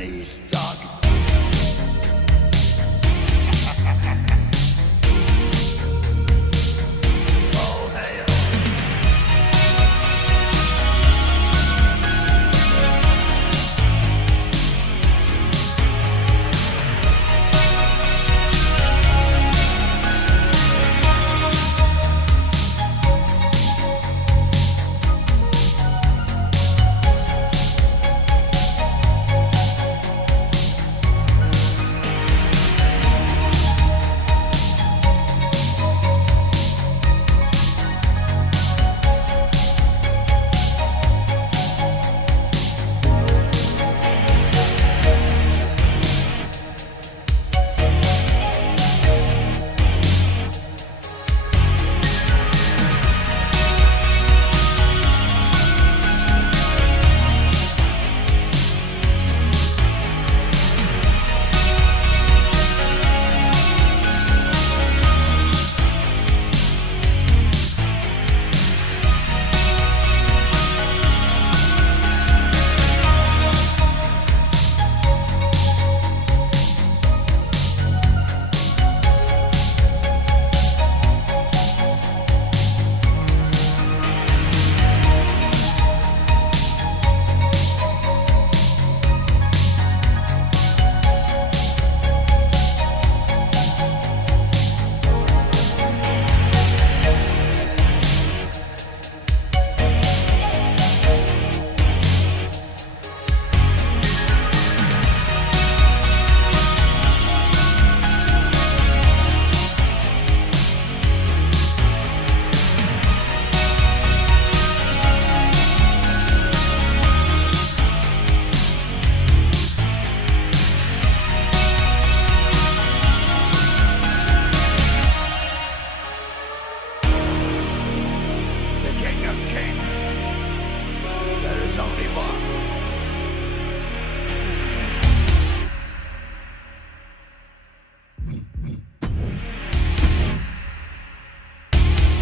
knees, dog. Oh, hell.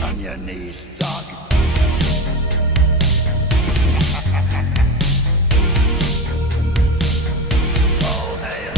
On your knees, dog. Oh, hell.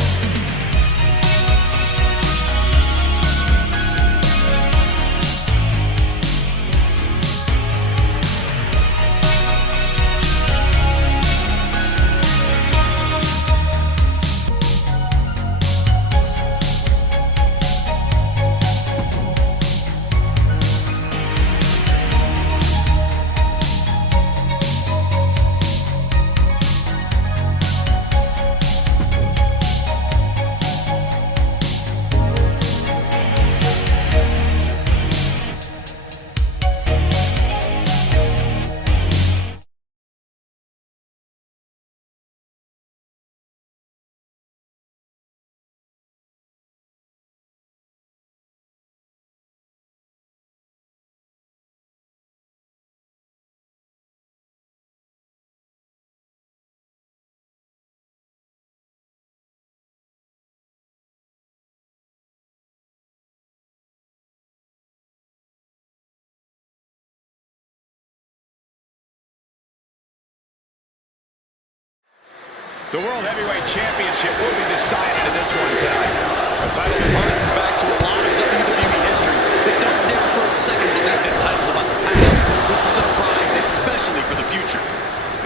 The World Heavyweight Championship will be decided in this one tonight. The title harkens back to a lot of WWE history. They don't dare for a second believe this title's about the past. This is a prize, especially for the future.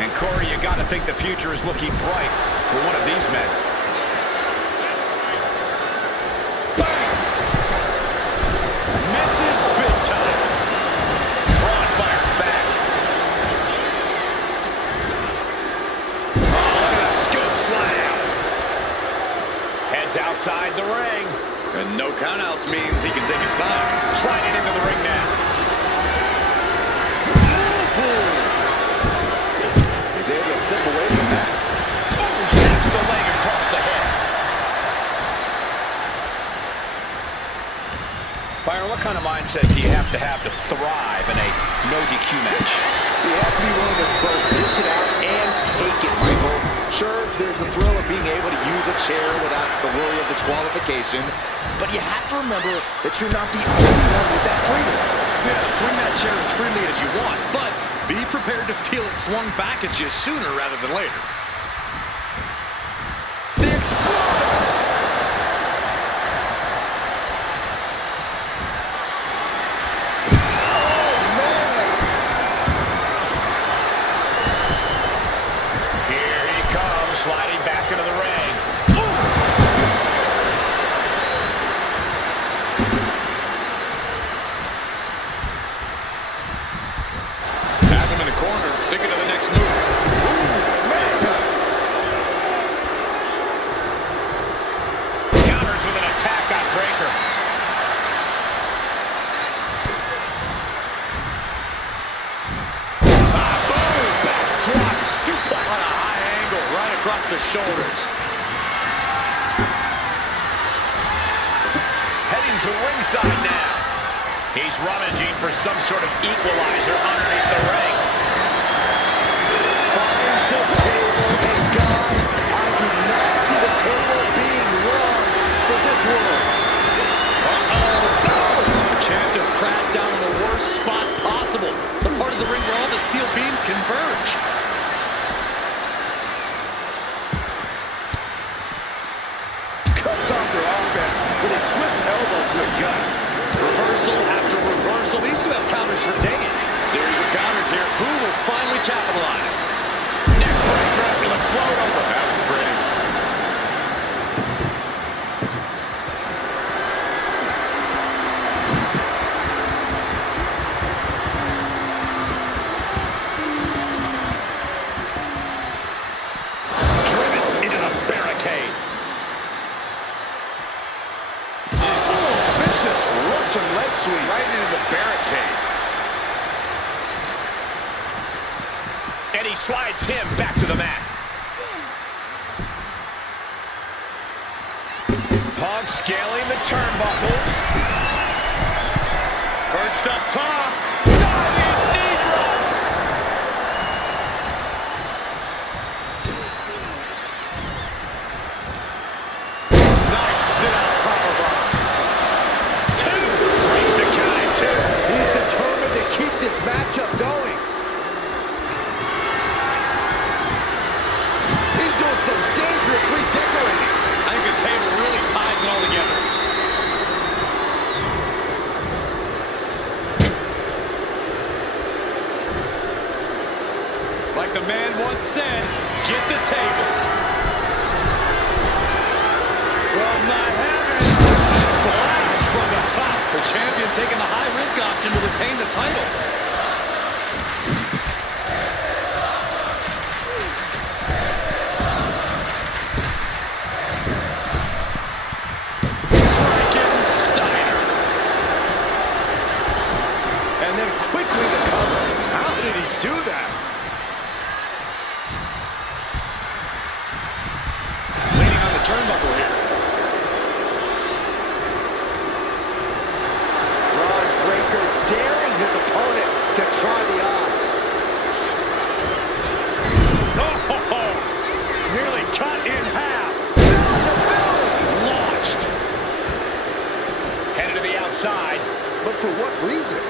And Corey, you got to think the future is looking bright for one of these men. Bang! Misses big time. Braun fires back. Slam. Heads outside the ring. And no countouts means he can take his time. Sliding into the ring now. He's able to slip away from that. Snaps the leg across the head. Byron, what kind of mindset do you have to thrive in a no DQ match? You have to be willing to both dish it out and take it, Michael. Sure, there's a thrill of being able to use a chair without the worry of disqualification, but you have to remember that you're not the only one with that freedom. Yeah, swing that chair as freely as you want, but be prepared to feel it swung back at you sooner rather than later. shoulders. Heading to ringside now. He's rummaging for some sort of equalizer underneath the ring. Finds the table, and guys, I do not see the table being wrong for this world. The champ just crashed down in the worst spot possible. The part of the ring where all the steel beams converge. Cuts off their offense with a swift elbow to the gut. Reversal after reversal. These two have counters for days. Series of counters here. Who will finally capitalize? Neck breaker after the float over. That was pretty. Driven into the barricade. Vicious Russian leg sweep Right into the barricade. And he slides him back to the mat. Punk scaling the turnbuckles. Perched up top. Diving knee drop. Nice sit-out powerbomb. Two. Reach the count at two. He's determined to keep this matchup going. He's doing some dangerous redecorating. I think the table really ties it all together. Like the man once said, get the tables. From the heavens, splash from the top. The champion taking the high-risk option to retain the title. Frankensteiner. And then quickly the cover. How did he do that? Leaning on the turnbuckle here. Ron Breaker daring his opponent to try the odds. Oh, nearly cut in half. Launched. Headed to the outside. But for what reason?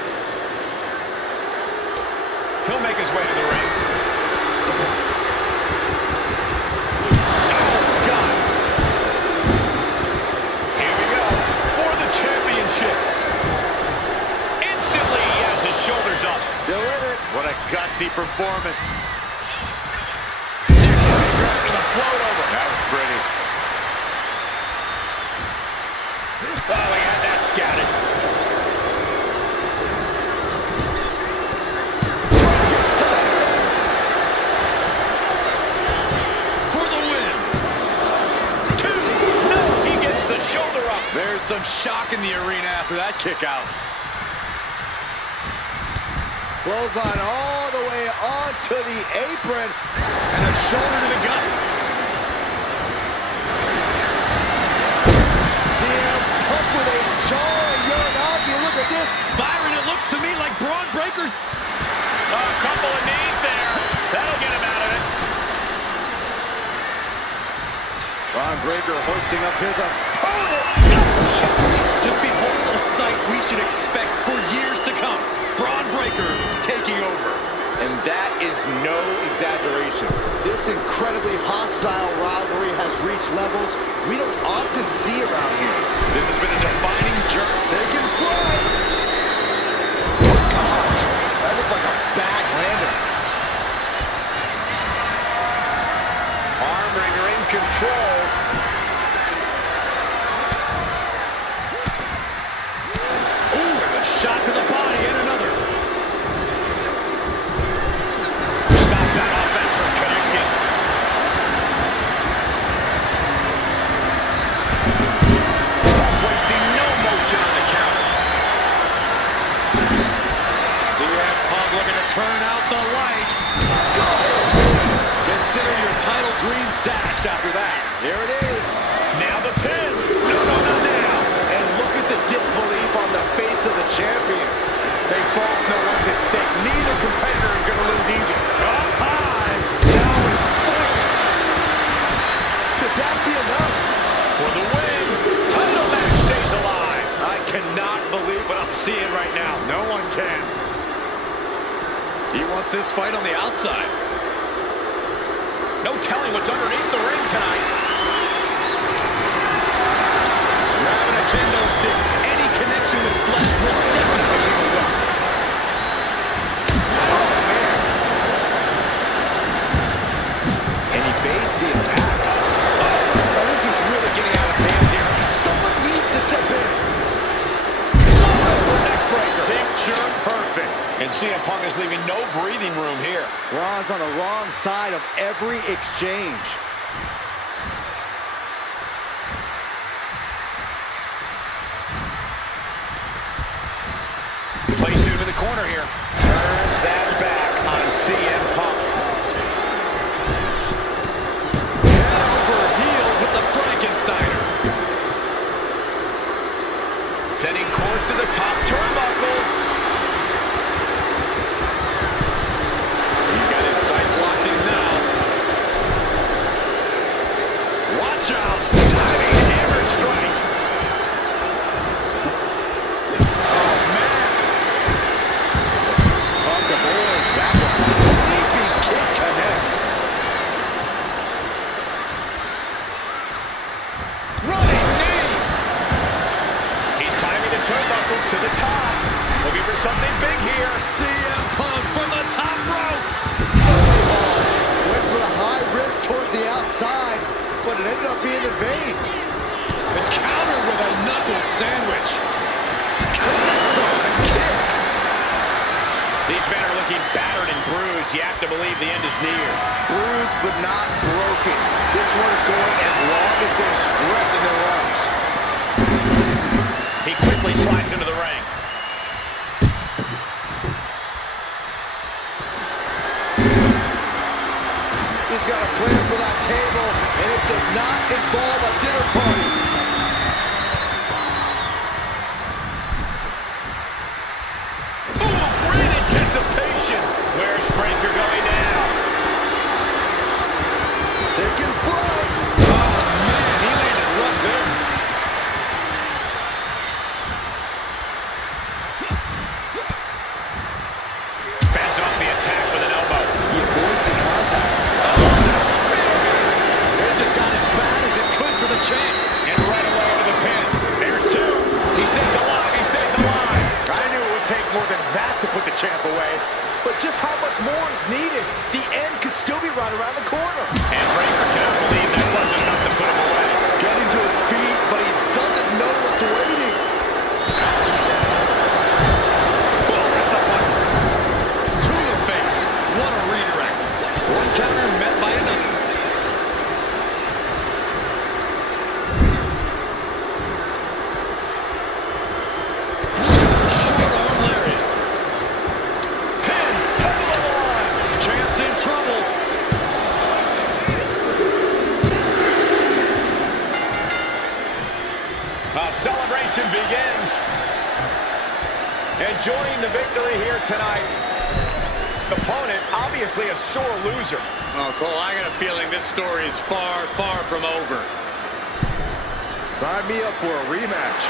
He'll make his way to the ring. Oh, God. Here we go for the championship. Instantly, he has his shoulders up. Still in it. What a gutsy performance. Neckbreaker after the float over. That was pretty. Oh, he had that scattered. For the win. Two. No, he gets the shoulder up. There's some shock in the arena after that kick out. Flows on all the way onto the apron. And a shoulder to the gut. CM Punk with a jarring Uranagi. Look at this. Byron, it looks to me like Braun Breaker's. A couple of knees there. That'll get him out of it. Ron Breaker hosting up his opponent. Just behold a sight we should expect for years to come. Braun Breaker taking over. And that is no exaggeration. This incredibly hostile rivalry has reached levels we don't often see around here. This has been a defining journey. Taking flight. Oh, gosh. That looked like a bad landing. Armbringer in control. Ooh, and a shot to the body and another. Stop that offense from connecting. Wasting no motion on the counter. CM Punk looking to turn out the lights. Consider your title dreams dashed after stake. Neither competitor is going to lose easy. Up high, down with force. Could that be enough? For the win, title match stays alive. I cannot believe what I'm seeing right now. No one can. He wants this fight on the outside. No telling what's underneath the ring tonight. Grabbing a kendo stick. Any connection with flesh will definitely leave a welt. Oh, man. And he fades the attack. Oh, this is really getting out of hand here. Someone needs to step in. Over neck breaker. Picture perfect. And CM Punk is leaving no breathing room here. Ron's on the wrong side of every exchange. Placed into the corner here. Turns that back on CM Punk. Head over heels with the Frankensteiner. Setting course to the top turnbuckle. He's got his sights locked in now. Watch out. Diving hammer strike. Oh, man. Punk avoids that one. Leaping kick connects. Running knee. He's climbing the turnbuckles to the top. Looking for something big here. CM Punk from the top rope. Went for the high risk towards the outside, but it ended up being in vain. The counter with a knuckle sandwich. Connects on the kick. These men are looking battered and bruised. You have to believe the end is near. Bruised but not broken. This one is going as long as there's breath in their lungs. He quickly slides into the ring. He's got a plan for that table, and it does not involve a dinner party. Ooh, great anticipation. Where's Breaker going down? Taking flight. Oh, man, he landed rough there. Fends off the attack with an elbow. He avoids the contact. It just got as bad as it could for the champ. And right away into the pin. There's two. He stays alive. He stays alive. I knew it would take more than that to put the champ away. But just how much more is needed? The end could still be right around the corner. And Breaker cannot believe that wasn't enough to put him away. Getting to his feet, but he doesn't know what's waiting. Boom, right in the button. To the face. What a redirect. One counter met by another. Short arm lariat. Pin. Top of the line. Champ's in trouble. Celebration begins. Enjoying the victory here tonight. Opponent, obviously a sore loser. Oh, Cole, I got a feeling this story is far, far from over. Sign me up for a rematch.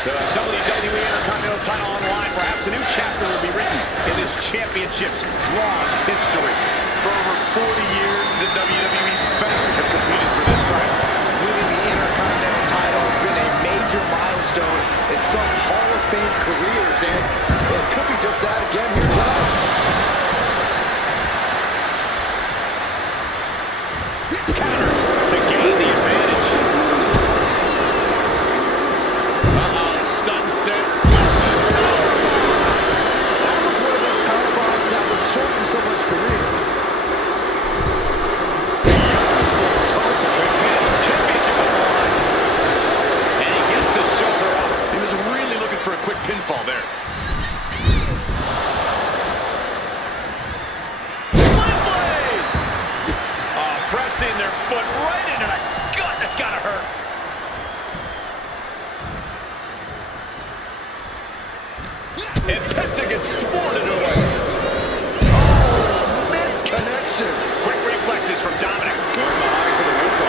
The WWE Intercontinental title on the line. Perhaps a new chapter will be written in this championship's long history. For over 40 years, the WWE's best have competed for this title. Winning the Intercontinental title has been a major milestone in some Hall of Fame careers, and it could be just that again here tonight. Counters to gain the advantage. to get sported away. Oh, missed connection. Quick reflexes from Dominic. Going behind for the whistle.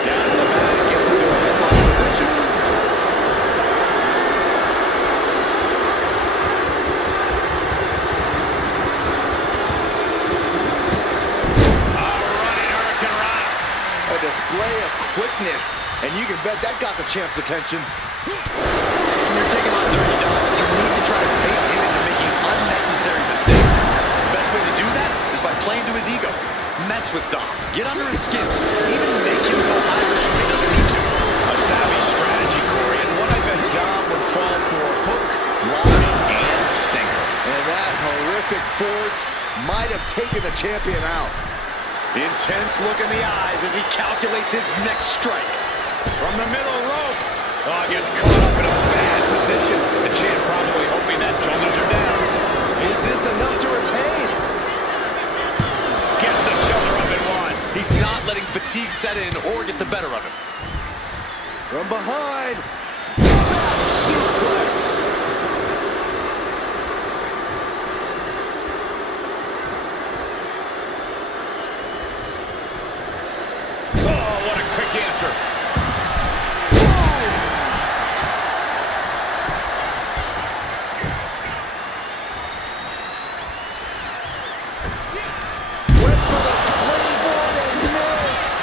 Down to the back, gets into a headlock position. A display of quickness, and you can bet that got the champ's attention. When you're taking on Dirty Dom, you need to try to bait him into making unnecessary mistakes. The best way to do that is by playing to his ego. Mess with Dom, get under his skin, even make him go Irish when he doesn't need to. A savvy strategy, Corey, and what I bet Dom would fall for hook, line, and sinker. And that horrific force might have taken the champion out. Intense look in the eyes as he calculates his next strike. From the middle rope. Oh, gets caught up in a bad position. The champ probably hoping that shoulders are down. Is this enough to retain? Gets the shoulder up and one. He's not letting fatigue set in or get the better of him. From behind. Back suplex. Answer. Went for the springboard and missed.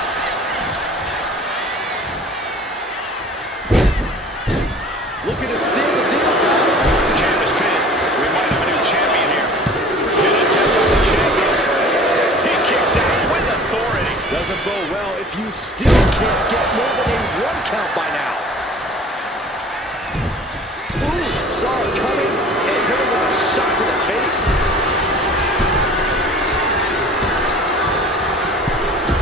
Looking to seal the deal, guys. The champ is pinned. We might have a new champion here. Good attempt by the champion. He kicks out with authority. Doesn't bode well if you still can't get more than a 1 count by now. Ooh, saw it coming and hit him with a shot to the face.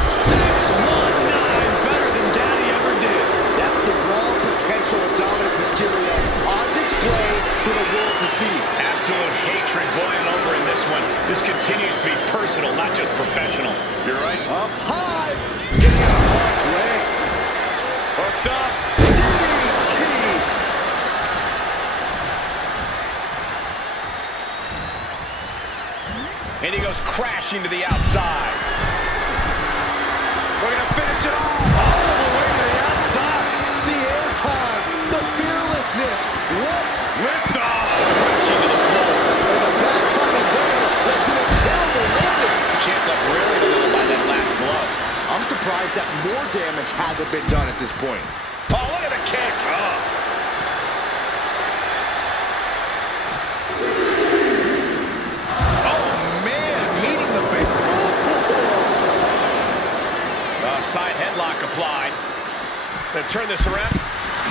619, better than Daddy ever did. That's the raw potential of Dominic Mysterio on display for the world to see. Absolute hatred boiling over in this one. This continues to be personal, not just professional. You're right. Up high. Getting out of harm's way. Hooked up. DDT. And he goes crashing to the outside. We're going to finish it off. All the way to the outside. The airtime. The fearlessness. What? Lift off. Crashing to the floor. And the bad timing there led to a terrible landing. The champ left really a little by that last glove. I'm surprised that more damage hasn't been done at this point. Oh, look at the kick. Oh, man, meeting the big... Side headlock applied. Gonna turn this around.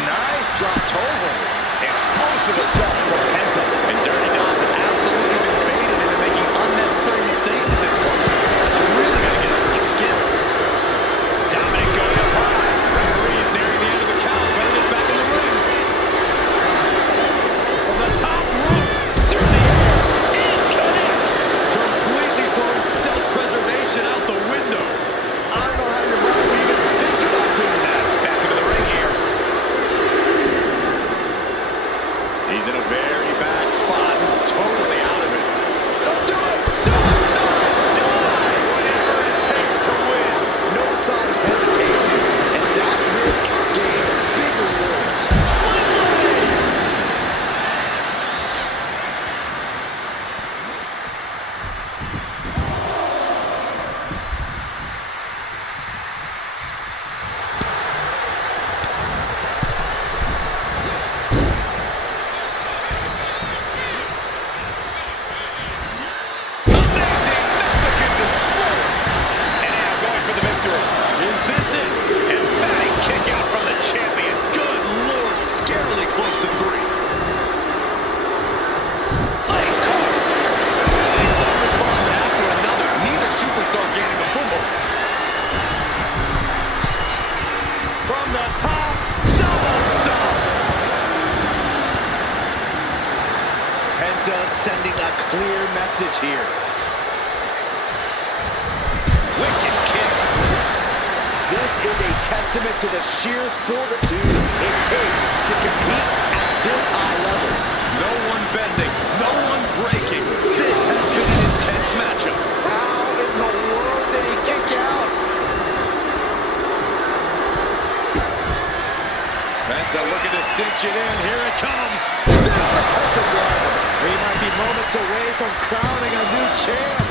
Nice drop toe hold. Explosive assault from Penta. And Dirty Dom's absolutely been baited into making unnecessary mistakes at this point. It's really gonna get under his skin. Dominic going up high. Referee's nearing the end of the count. Bennett is back in the ring. From the top rope. Through the air. It connects. Completely throwing self-preservation out the window. I don't know how your mind would even think about doing that. Back into the ring here. He's in a very bad spot. Totally out of it. Don't do it. Suicide. Die. Whatever it takes to win. No sign of hesitation. And that risk gave big rewards. Sending a clear message here. testament to the sheer fortitude it takes to compete at this high level. No one bending, no one breaking. This has been an intense matchup. How in the world did he kick out? Penta looking to cinch it in. Here it comes. There's the perfect one. He might be moments away from crowning a new champ.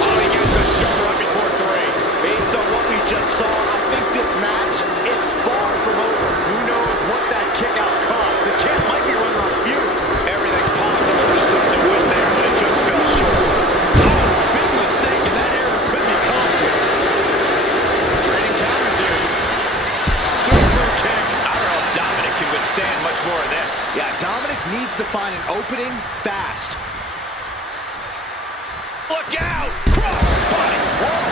Oh, he gets the shoulder right before 3. Based on what we just saw, I think this match is far from over. Who knows what that kick out cost? The champ might be running on fumes. Everything possible was done to win there, but it just fell short. Oh, big mistake, and that error could be costly. Trading counters here. Super kick. I don't know if Dominic can withstand much more of this. Yeah, Dominic needs to find an opening fast. Look out! Cross body. Whoa!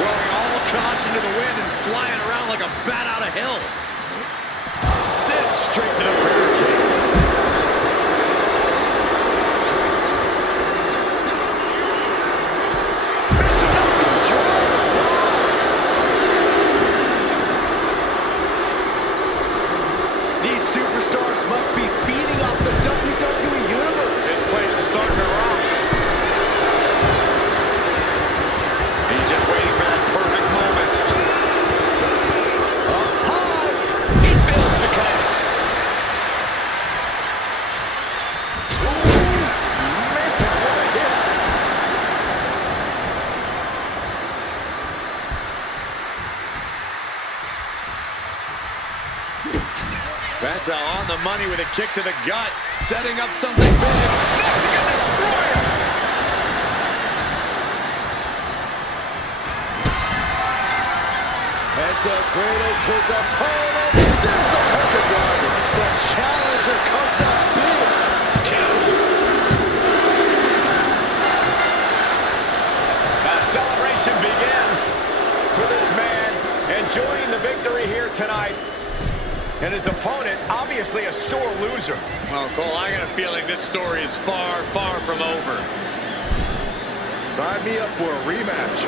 Throwing all caution to the wind and flying around like a bat out of hell. Sit straighten up rear kick. These superstars must be feeding off the WWE Universe. This place is starting to rock. He's just waiting for that perfect moment. Up high. He fails to connect. Man, what a hit. Penta on the money with a kick to the gut, setting up something big. Mexican Destroyer. Penta cradles his opponent. There's the perfect one. The challenger comes up big. 2. Now celebration begins for this man, enjoying the victory here tonight. And his opponent, obviously a sore loser. Well, Cole, I got a feeling this story is far, far from over. Sign me up for a rematch.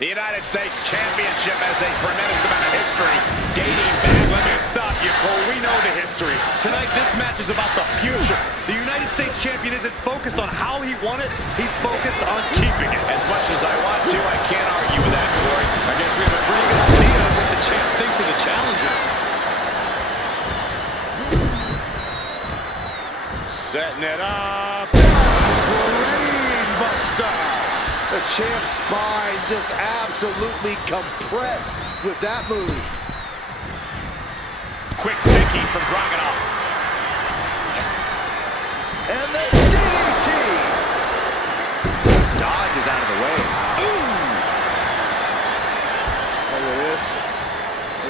The United States Championship has a tremendous amount of history dating back. Let me stop you, Cole. We know the history. Tonight, this match is about the future. The United States Champion isn't focused on how he won it. He's focused on keeping it. As much as I want to, I can't argue with that, Corey. I guess we have a pretty good idea of what the champ thinks of the challenger. Setting it up. Brainbuster. The champ's spine just absolutely compressed with that move. Quick thinking from Dragunov. And the DDT! Dodges out of the way. Ooh! Look at this.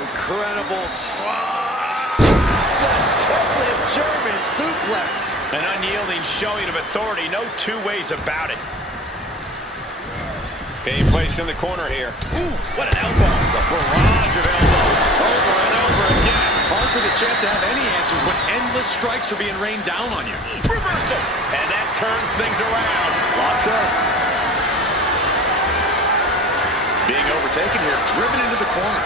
Incredible. The deadlift German suplex. An unyielding showing of authority. No two ways about it. Being placed in the corner here. Ooh, what an elbow. A barrage of elbows over and over again. Hard for the champ to have any answers when endless strikes are being rained down on you. Reversal. And that turns things around. Locks up. Being overtaken here, driven into the corner.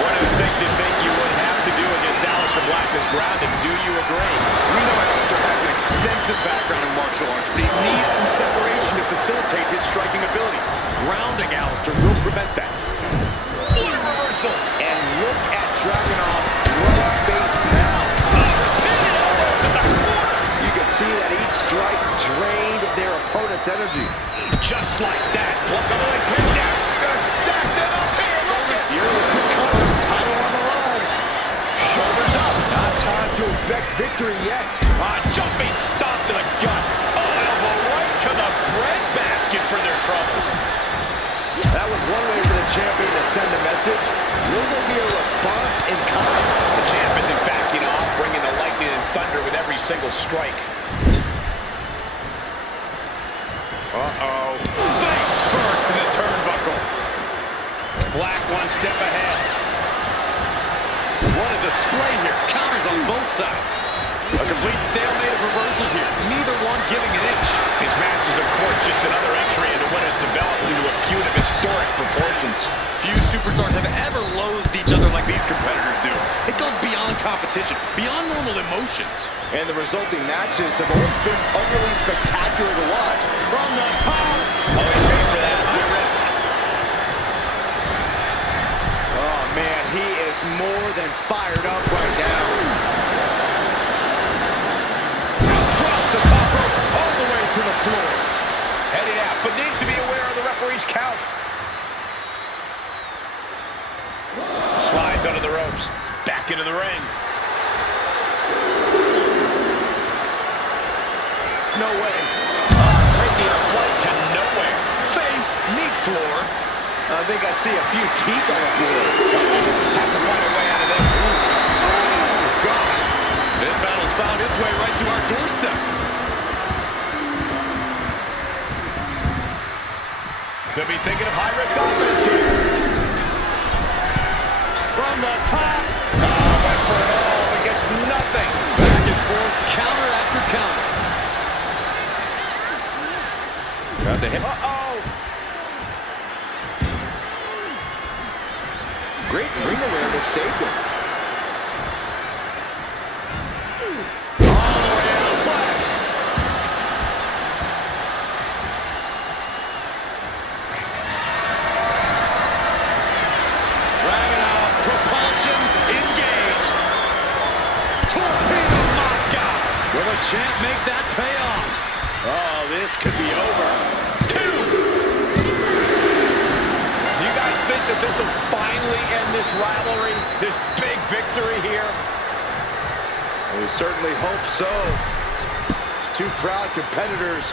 One of the things you think you would have to do against Aleister Black is ground him. Do you agree? We know Aleister has an extensive background in martial arts, but he needs some separation to facilitate his striking ability. Grounding Aleister will prevent that. What a reversal. And look at Dragunov's bloody face now. Repeated elbows in the corner. You can see that each strike drained their opponent's energy. Just like that. Plug the leg takedown. Gonna stack that up here. Look at Fearless recovery, title on the line. shoulders up. Not time to expect victory yet. Jumping stop to the gut. Oh, elbow right to the breadbasket for their troubles. That was one way for the champion to send a message. Will there be a response in kind? The champ isn't backing off, bringing the lightning and thunder with every single strike. Uh-oh. Face first in the turnbuckle. Black one step ahead. What a display here. Counters on both sides. A complete stalemate of reversals here. Neither one giving an inch. His match is, of course, just another entry into what has developed into a feud of historic proportions. Few superstars have ever loathed each other like these competitors do. It goes beyond competition, beyond normal emotions. And the resulting matches have always been utterly spectacular to watch. From the top. Always made for that high risk. Oh, man, he is more than fired up right now. Across the top rope, all the way to the floor. Heading out, but needs to be aware of the referee's count. Slides under the ropes, back into the ring. No way. Taking a flight to nowhere. Face, knee floor. I think I see a few teeth on the floor. Has to find a way out of this. Oh, God. This battle's found its way right to our doorstep. Could be thinking of high-risk offense here. From the top. Went for it all, but gets nothing. Back and forth, counter after counter. Got the hip. Uh-oh. Great ring awareness saved him. All the way out of flex. Dragging out, propulsion engaged. Torpedo Moscow. Will the champ make that pay off? Oh, this could be over. 2. Do you guys think that this will finally end this rivalry? This big victory here? We certainly hope so. These two proud competitors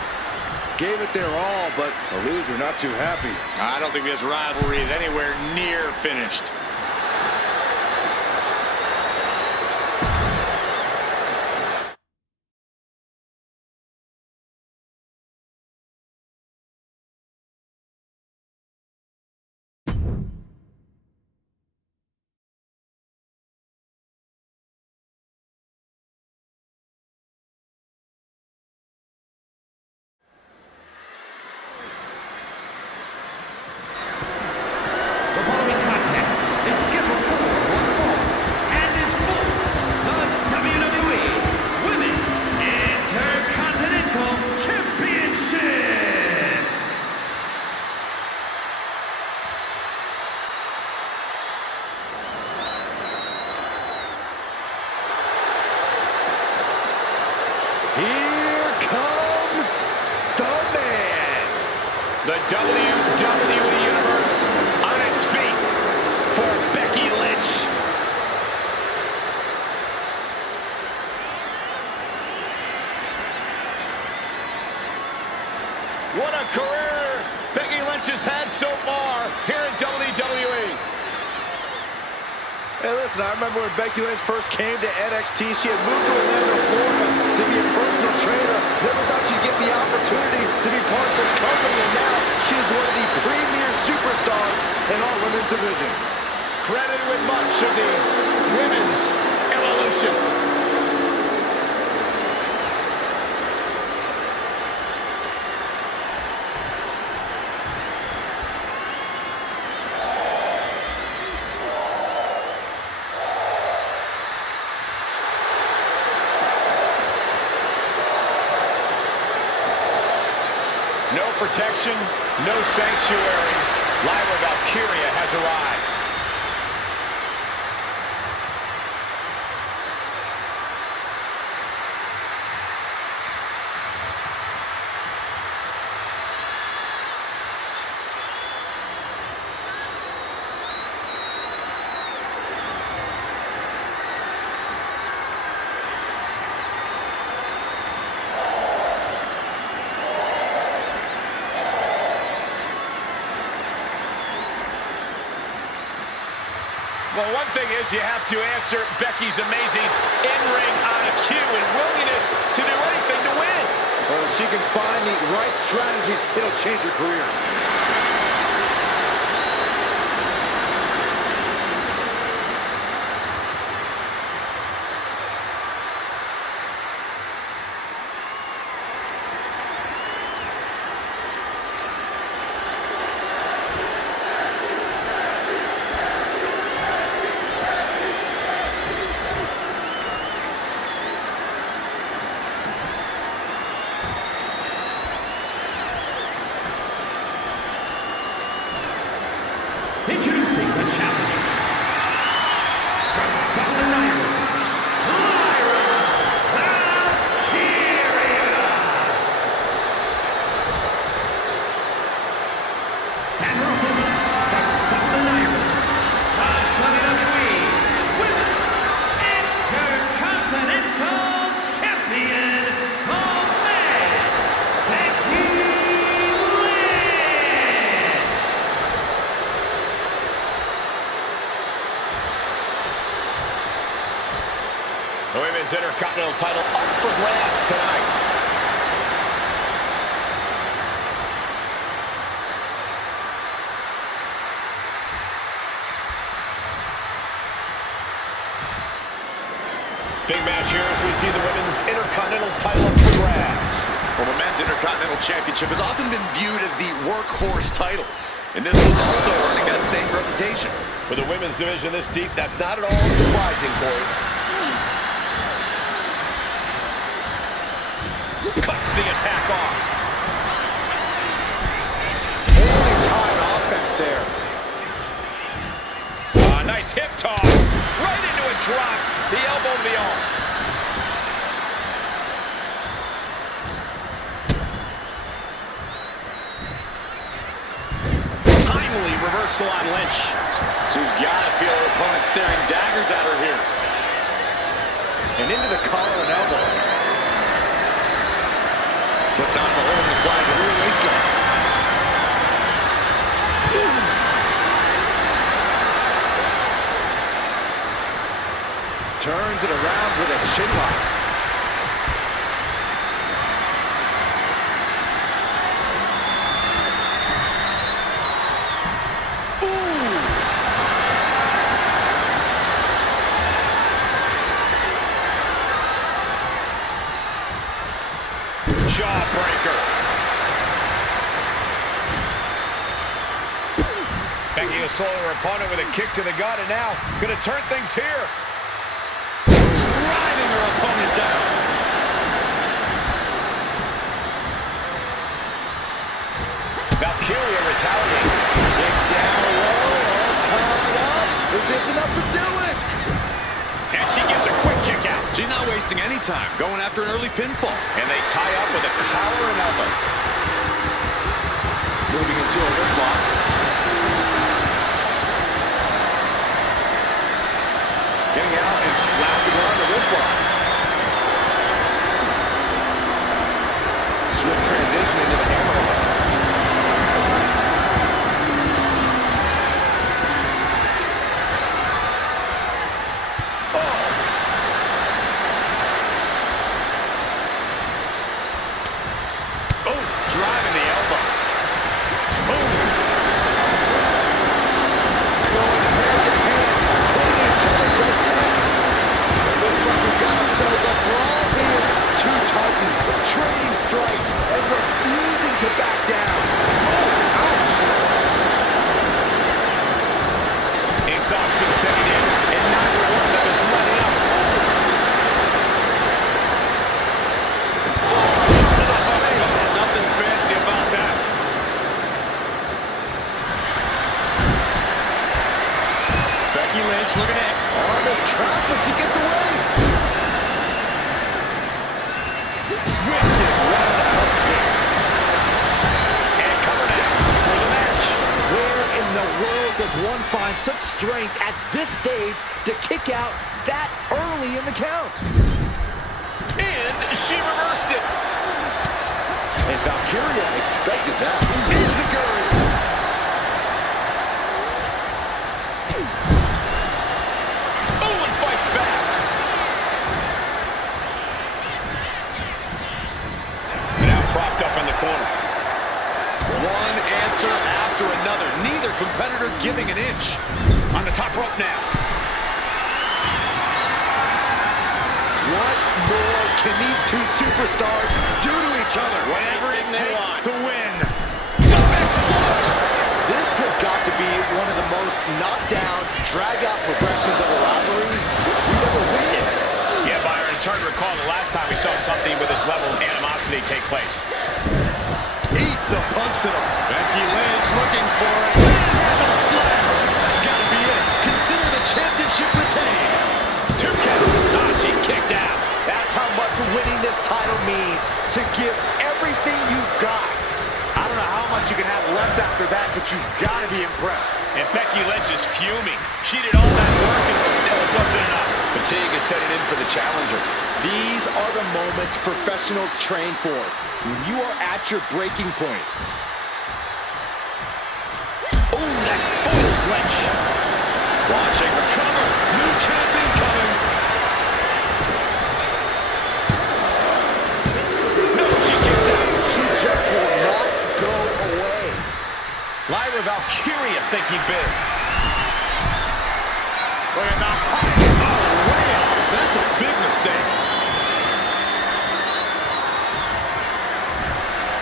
gave it their all, but the loser not too happy. I don't think this rivalry is anywhere near finished. The following contest is scheduled for one fall and is for the WWE Women's Intercontinental Championship. Here comes the man. The WWE Universe on its feet for Becky Lynch. What a career Becky Lynch has had so far here in WWE. Hey, listen, I remember when Becky Lynch first came to NXT, she had moved to Orlando, Florida to be a personal trainer. Never thought she'd get the opportunity to be part of this company, and now she's one of the premier superstars in our women's division. Credited with much of the women's evolution. No protection, no sanctuary. Lyra Valkyria has arrived. Well, one thing is you have to answer Becky's amazing in-ring IQ and willingness to do anything to win. Well, if she can find the right strategy, it'll change her career. Introducing the challenger from Dublin, Ireland, Valkyria. And her opponent from Dublin, Ireland, the WWE Women's Intercontinental Champion, Becky Lynch. The Women's Intercontinental title up for grabs tonight. Big match here as we see the Women's Intercontinental title up for grabs. Well, the Men's Intercontinental Championship has often been viewed as the workhorse title, and this one's also earning that same reputation. With the women's division this deep, that's not at all surprising, Corey. Cuts the attack off. Only time offense there. Nice hip toss. Right into a drop. The elbow to the arm. Timely reversal on Lynch. She's got to feel her opponent staring daggers at her here. And into the collar and elbow. Slips out of the hold and applies a rear waistlock. Turns it around with a chin lock. Jawbreaker. Becky will slow her opponent with a kick to the gut, and now going to turn things here. Driving her opponent down. Valkyria retaliating. Kick down low, all tied up. Is this enough to do it? And she gets a quick kick out. She's not wasting any time, going after an early pinfall. And they tie up with a collar and elbow. Moving into a wrist lock. Getting out and slapping on the wrist lock. Swift transition into the hammerlock. Driving the elbow. Boom. Going hand to hand, putting each other to the test. It looks like we've got ourselves a brawl here. Two titans trading strikes and refusing to back down. Oh, ouch. Exhaustion setting in, and neither one of them is letting up. Nothing fancy about that. Becky Lynch looking at. On this trap, but she gets away. Wicked roundhouse kick. And covered out for the match. Where in the world does one find such strength at this stage to kick out that early in the count? And she reversed it. And Valkyria expected that. Enziguri. answer after another. Neither competitor giving an inch. On the top rope now. What more can these two superstars do to each other? Whatever it takes to win. This has got to be one of the most knockdown, drag-out progressions of a rivalry we've ever witnessed. Yeah, Byron, it's hard to recall the last time we saw something with this level of animosity take place. Eats a punch to the... Becky Lynch looking for it. That's got to be it. Consider the championship retained. 2 count. Ah, she kicked out. That's how much winning this title means. To give everything you've got. I don't know how much you can have left after that, but you've got to be impressed. And Becky Lynch is fuming. She did all that work and still it wasn't enough. Fatigue is setting in for the challenger. These are the moments professionals train for. When you are at your breaking point. Oh, that foils Lynch. Watching her cover. New champion coming. No, she kicks out. She just will not go away. Lyra Valkyria thinking big. Look at that height. Oh, way off. That's a big mistake.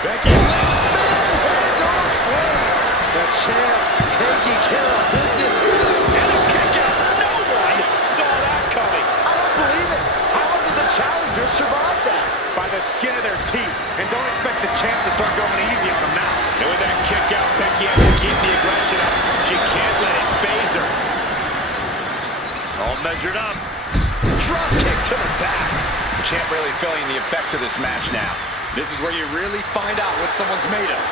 Becky Lynch. Manhandle slam. The champ taking care of business here. And a kick out. No one saw that coming. I don't believe it. How did the challenger survive that? By the skin of their teeth. And don't expect the champ to start going easy on them now. And with that kick out, Becky has to keep the aggression up. She can't let it phase her. All measured up. Drop kick to the back. The champ really feeling the effects of this match now. This is where you really find out what someone's made of.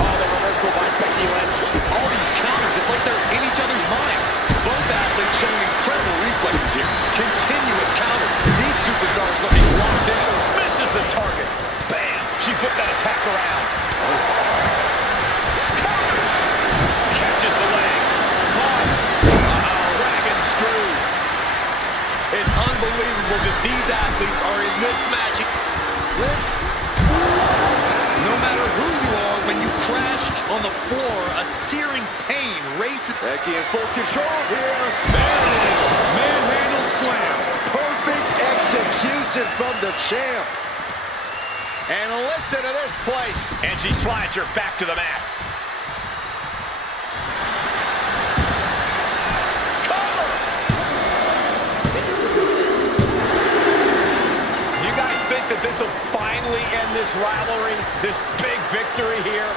Oh, the reversal by Becky Lynch. All these counters, it's like they're in each other's minds. Both athletes showing incredible reflexes here. Continuous counters. These superstars looking locked in. Misses the target. Bam! She flipped that attack around. Catches the leg. Caught. Dragon screw. It's unbelievable that these athletes are in this match. Lynch. No matter who you are, when you crash on the floor, a searing pain races. Becky in full control here. There it is. Manhandle slam. Perfect execution from the champ. And listen to this place. And she slides her back to the mat. Do you guys think that this will finally end this rivalry? This big victory here?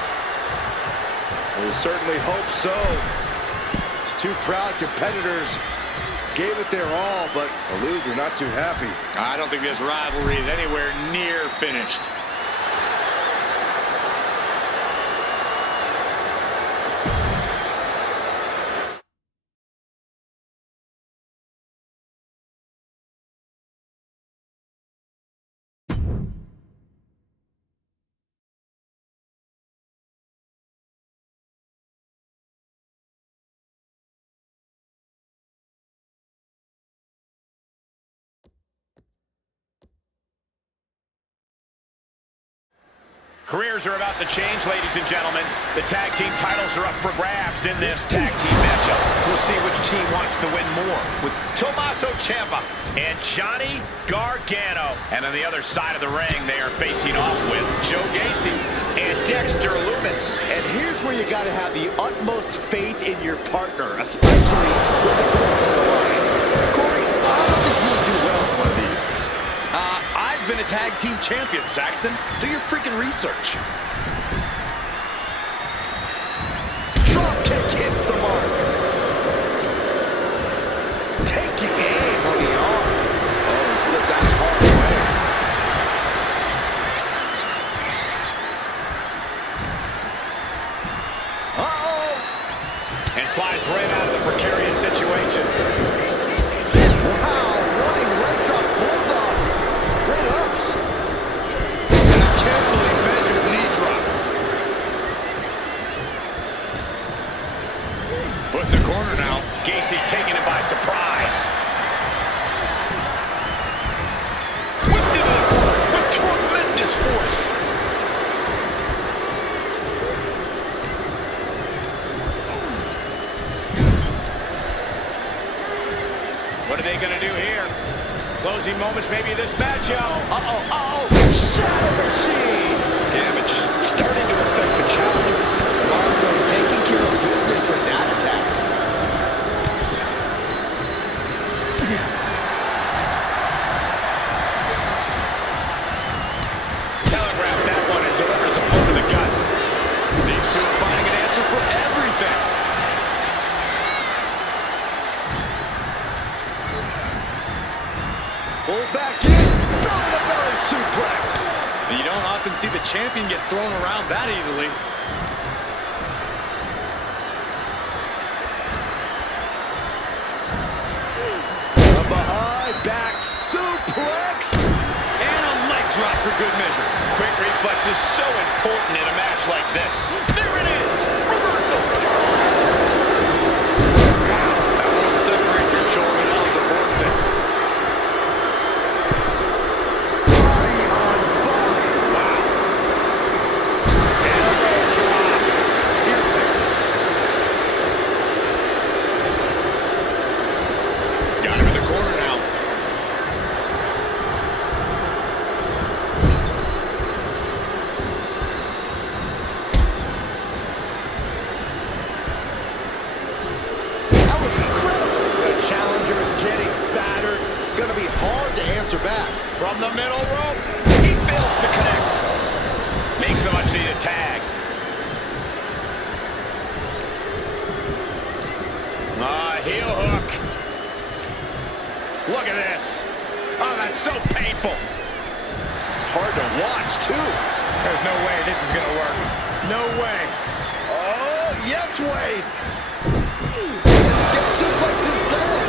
We certainly hope so. These two proud competitors gave it their all, but a loser not too happy. I don't think this rivalry is anywhere near finished. Careers are about to change, ladies and gentlemen. The tag team titles are up for grabs in this tag team matchup. We'll see which team wants to win more, with Tommaso Ciampa and Johnny Gargano. And on the other side of the ring, they are facing off with Joe Gacy and Dexter Lumis. And here's where you got to have the utmost faith in your partner, especially with the goal on the line. Corey, I don't think you'll do well in one of these. I've been a tag team champion, Saxton. Do your freaking research. Drop kick hits the mark. Taking aim on the arm. Oh, he slips out hard away. Uh-oh! And slides right out of the precarious situation. Wow, running leg drop bulldog. Great ups. And a carefully measured knee drop. matchup. Shadow Machine! Damage starting to affect the challenger. Also taking care of business with that attack. Telegraph that one and delivers a blow to the gut. These two are finding an answer for everything. Pull back in, belly-to-belly suplex. And you don't often see the champion get thrown around that easily. From behind, back suplex. And a leg drop for good measure. Quick reflex is so important in a match like this. There it is. Reversal. That won't separate your shoulder, now divorce it. Got him in the corner now. That was incredible. The challenger is getting battered. Gonna be hard to answer back. From the middle rope. He fails to connect. Makes the much needed tag. Heel hook. Look at this. Oh, that's so painful. It's hard to watch, too. There's no way this is going to work. No way. Oh, yes, Wade. Let's get suplexed instead.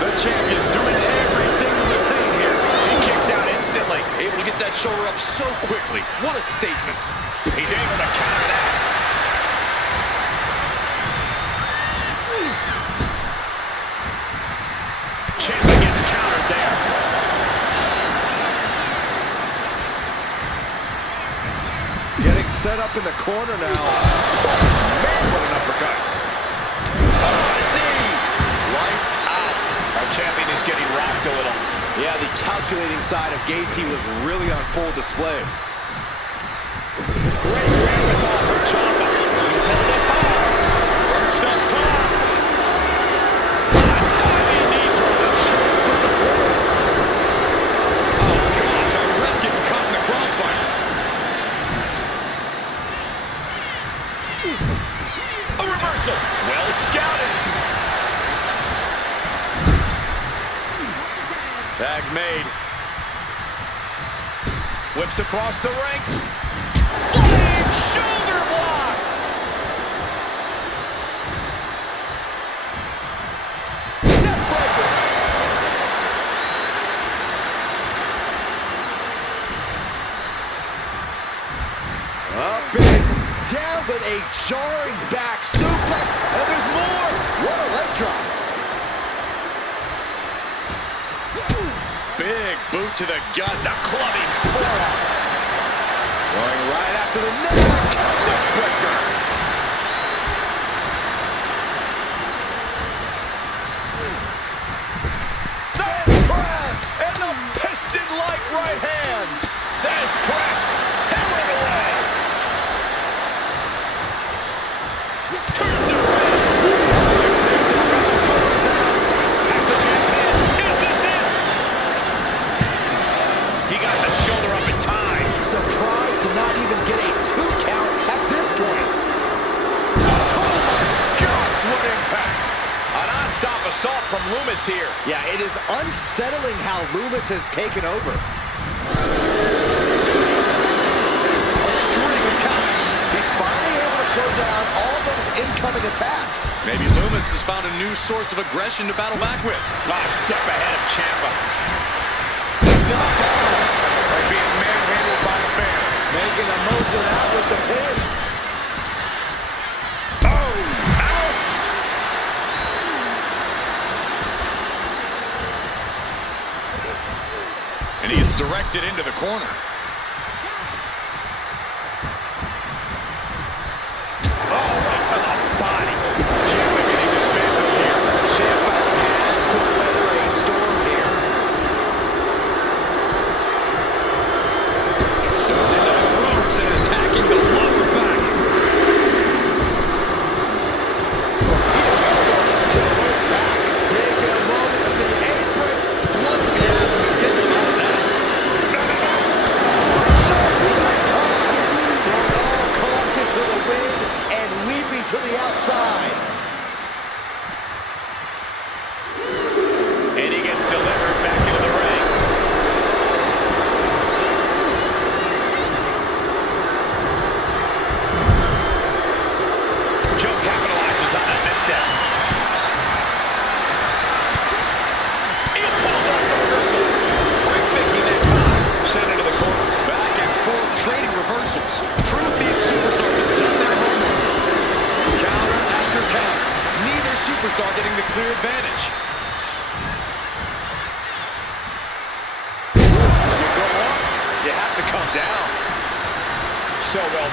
The champion doing everything to retain here. He kicks out instantly. Able to get that shoulder up so quickly. What a statement. He's able to counter that. Ciampa gets countered there. Getting set up in the corner now. Man, what an uppercut. Knee. Lights out. Our champion is getting rocked a little. Yeah, the calculating side of Gacy was really on full display. Great wherewithal for Ciampa. He's headed up high. Perched up top. A diving knee throw to Ciampa. Oh, gosh, our ref getting caught in the crossfire. A reversal. Well scouted. Tag's made. Whips across the ring. Flying shoulder block. Neckbreaker. Up and down with a jarring back suplex. And there's more. What a leg drop. Big boot to the gut and a clubbing forearm. Going right after the neck. Neckbreaker. There's press. And the piston-like right hands. There's press. Hammering away. Turns it around. Has the champion. Is this it? He got the shoulder up in time. Surprised to not even get a 2 count at this point. Oh my gosh, what impact. A non-stop assault from Loomis here. Yeah, it is unsettling how Loomis has taken over. A string of counters. He's finally able to slow down all those incoming attacks. Maybe Loomis has found a new source of aggression to battle back with. A step ahead of Ciampa. He's in the down. Like being manhandled by a bear. Making the most of that with the pin. Oh, ouch! And he is directed into the corner. Oh, right to the body. Ciampa getting dismantled here. Ciampa has to weather a storm here.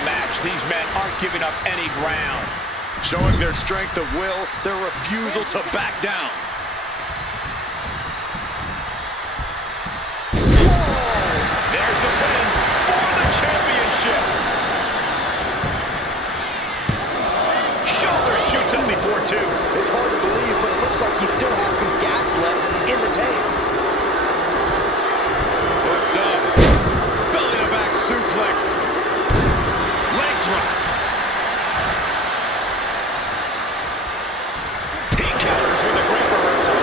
match. These men aren't giving up any ground. Showing their strength of will, their refusal to back down. There's the pin for the championship. Shoulder shoots up before two. It's hard to believe, but it looks like he still has some gas left in the tank. Hooked up. Belly to back suplex. Leg drop. He counters with a great reversal.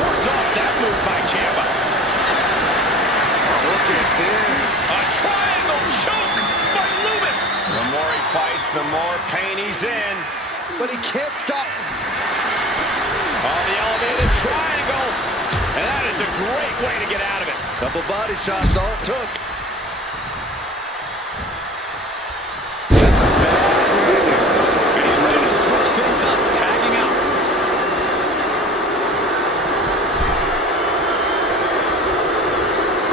Wards off that move by Ciampa. Look at this. A triangle choke by Loomis. The more he fights, the more pain he's in. But he can't stop. On the elevated triangle. And that is a great way to get out of it. Couple body shots, all it took. And he's ready to switch things up, tagging out.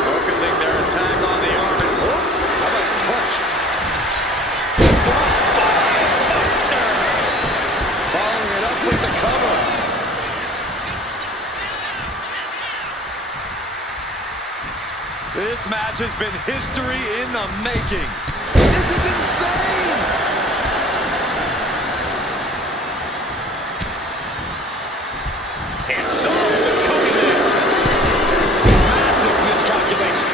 Focusing their attack on the arm. And How about a punch? Buster. Following it up with the cover. this match has been history in the making. This is insane! And so was coming in. Massive miscalculation.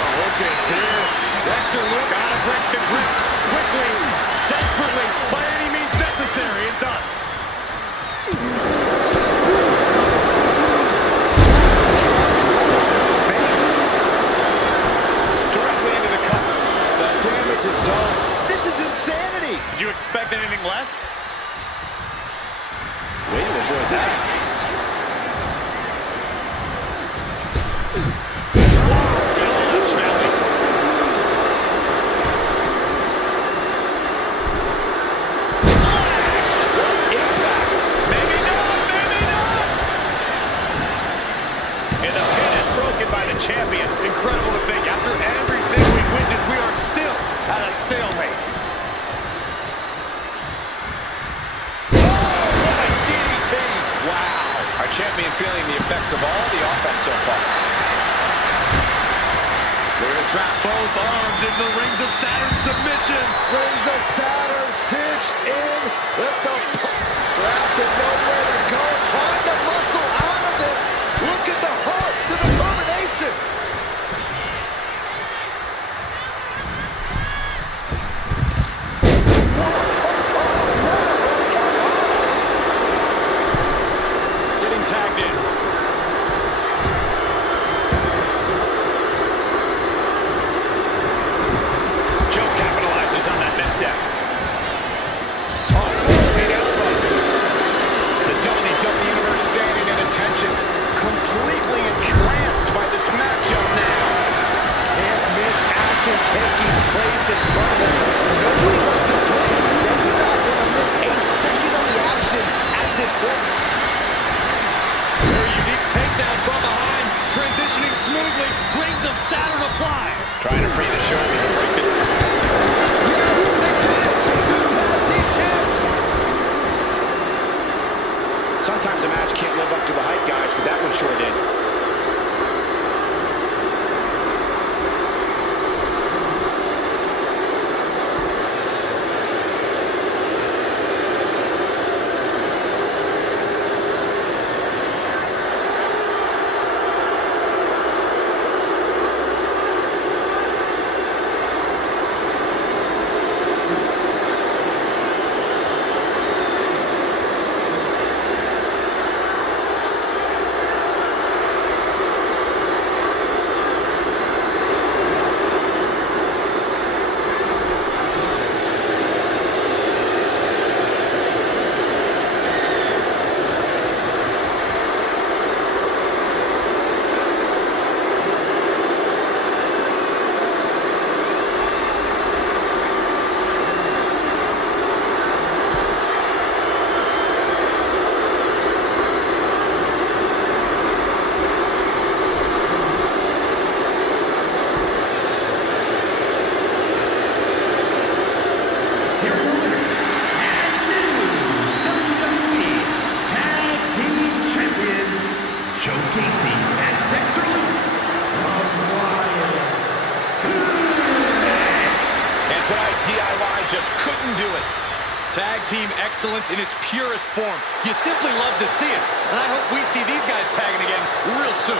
Oh, look at this. Dexter Lewis gotta break the grip quickly, desperately, by any means necessary. It does. Face. Directly into the cover. The damage is done. This is insanity. Did you expect anything less? Way to avoid that. Bill Smelly. Impact. Maybe not, maybe not. And the pin is broken by the champion. Incredible to think. After everything we witnessed, we are still at a stalemate. What a DDT. Wow. Our champion feeling the effects of all the offense so far. They're going to trap both arms in the Rings of Saturn submission. Rings of Saturn cinched in with the trapped and nowhere to go. Trying to muscle out of this. Look at the heart, the determination. Getting tagged in. Joe capitalizes on that misstep. Oh, big elbow. The WWE Universe standing in attention, completely entranced by this matchup now. Can't miss action taking place in front of them. Nobody wants to play. They do not want to miss a second of the action at this point. Very unique takedown from behind. Transitioning smoothly. Rings of Saturn apply. Trying to free the shoulder to break it. Yes, they did it. The tag team champs. Sometimes a match can't live up to the hype, guys, but that one sure did. dominance in its purest form. You simply love to see it. And I hope we see these guys tagging again real soon.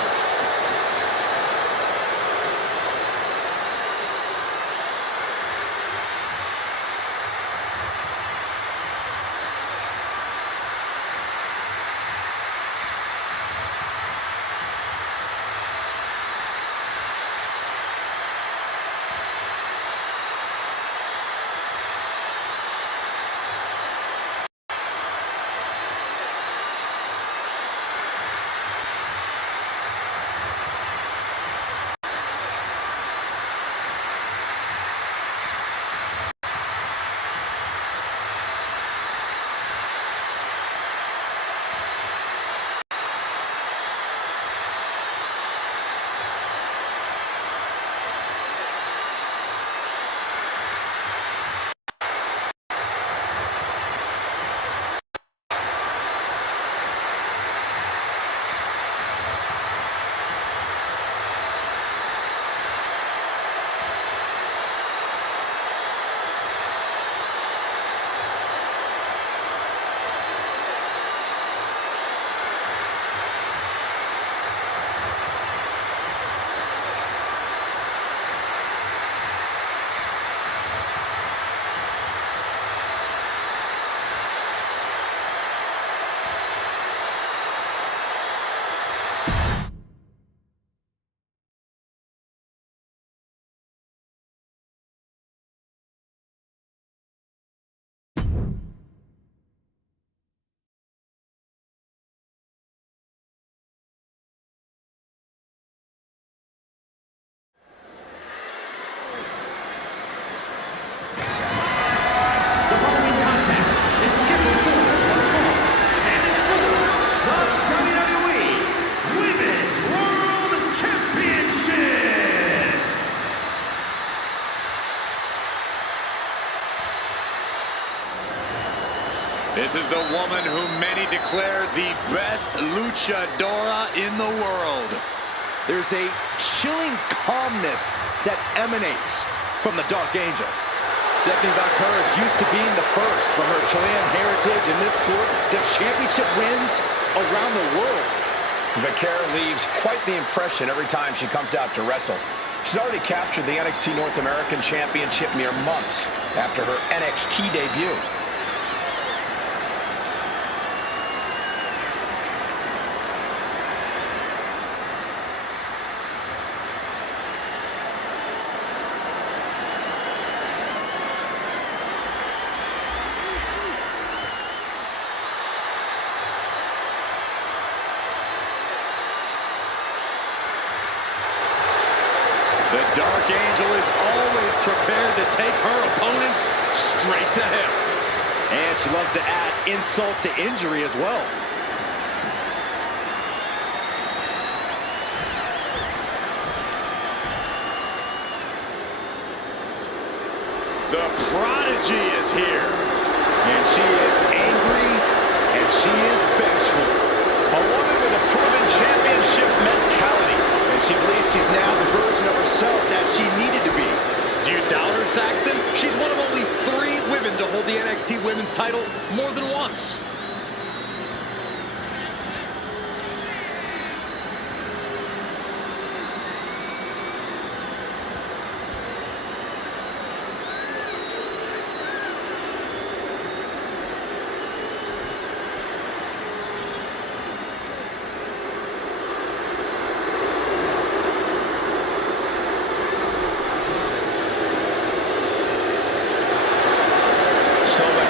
The following contest is scheduled for one fall and is for the WWE Women's World Championship. This is the woman whom many declare the best luchadora in the world. There's a chilling calmness that emanates from the Dark Angel. Stephanie Valkyrie is used to being the first from her Chilean heritage in this sport to championship wins around the world. Valkyrie leaves quite the impression every time she comes out to wrestle. She's already captured the NXT North American Championship mere months after her NXT debut. The Dark Angel is always prepared to take her opponents straight to hell. And she loves to add insult to injury as well. The Prodigy is here. And she is angry, and she is vengeful. A woman with a proven championship mentality. And she believes she's now the version of herself that she needed to be. Do you doubt her, Saxton? She's one of only 3 women to hold the NXT Women's title more than once.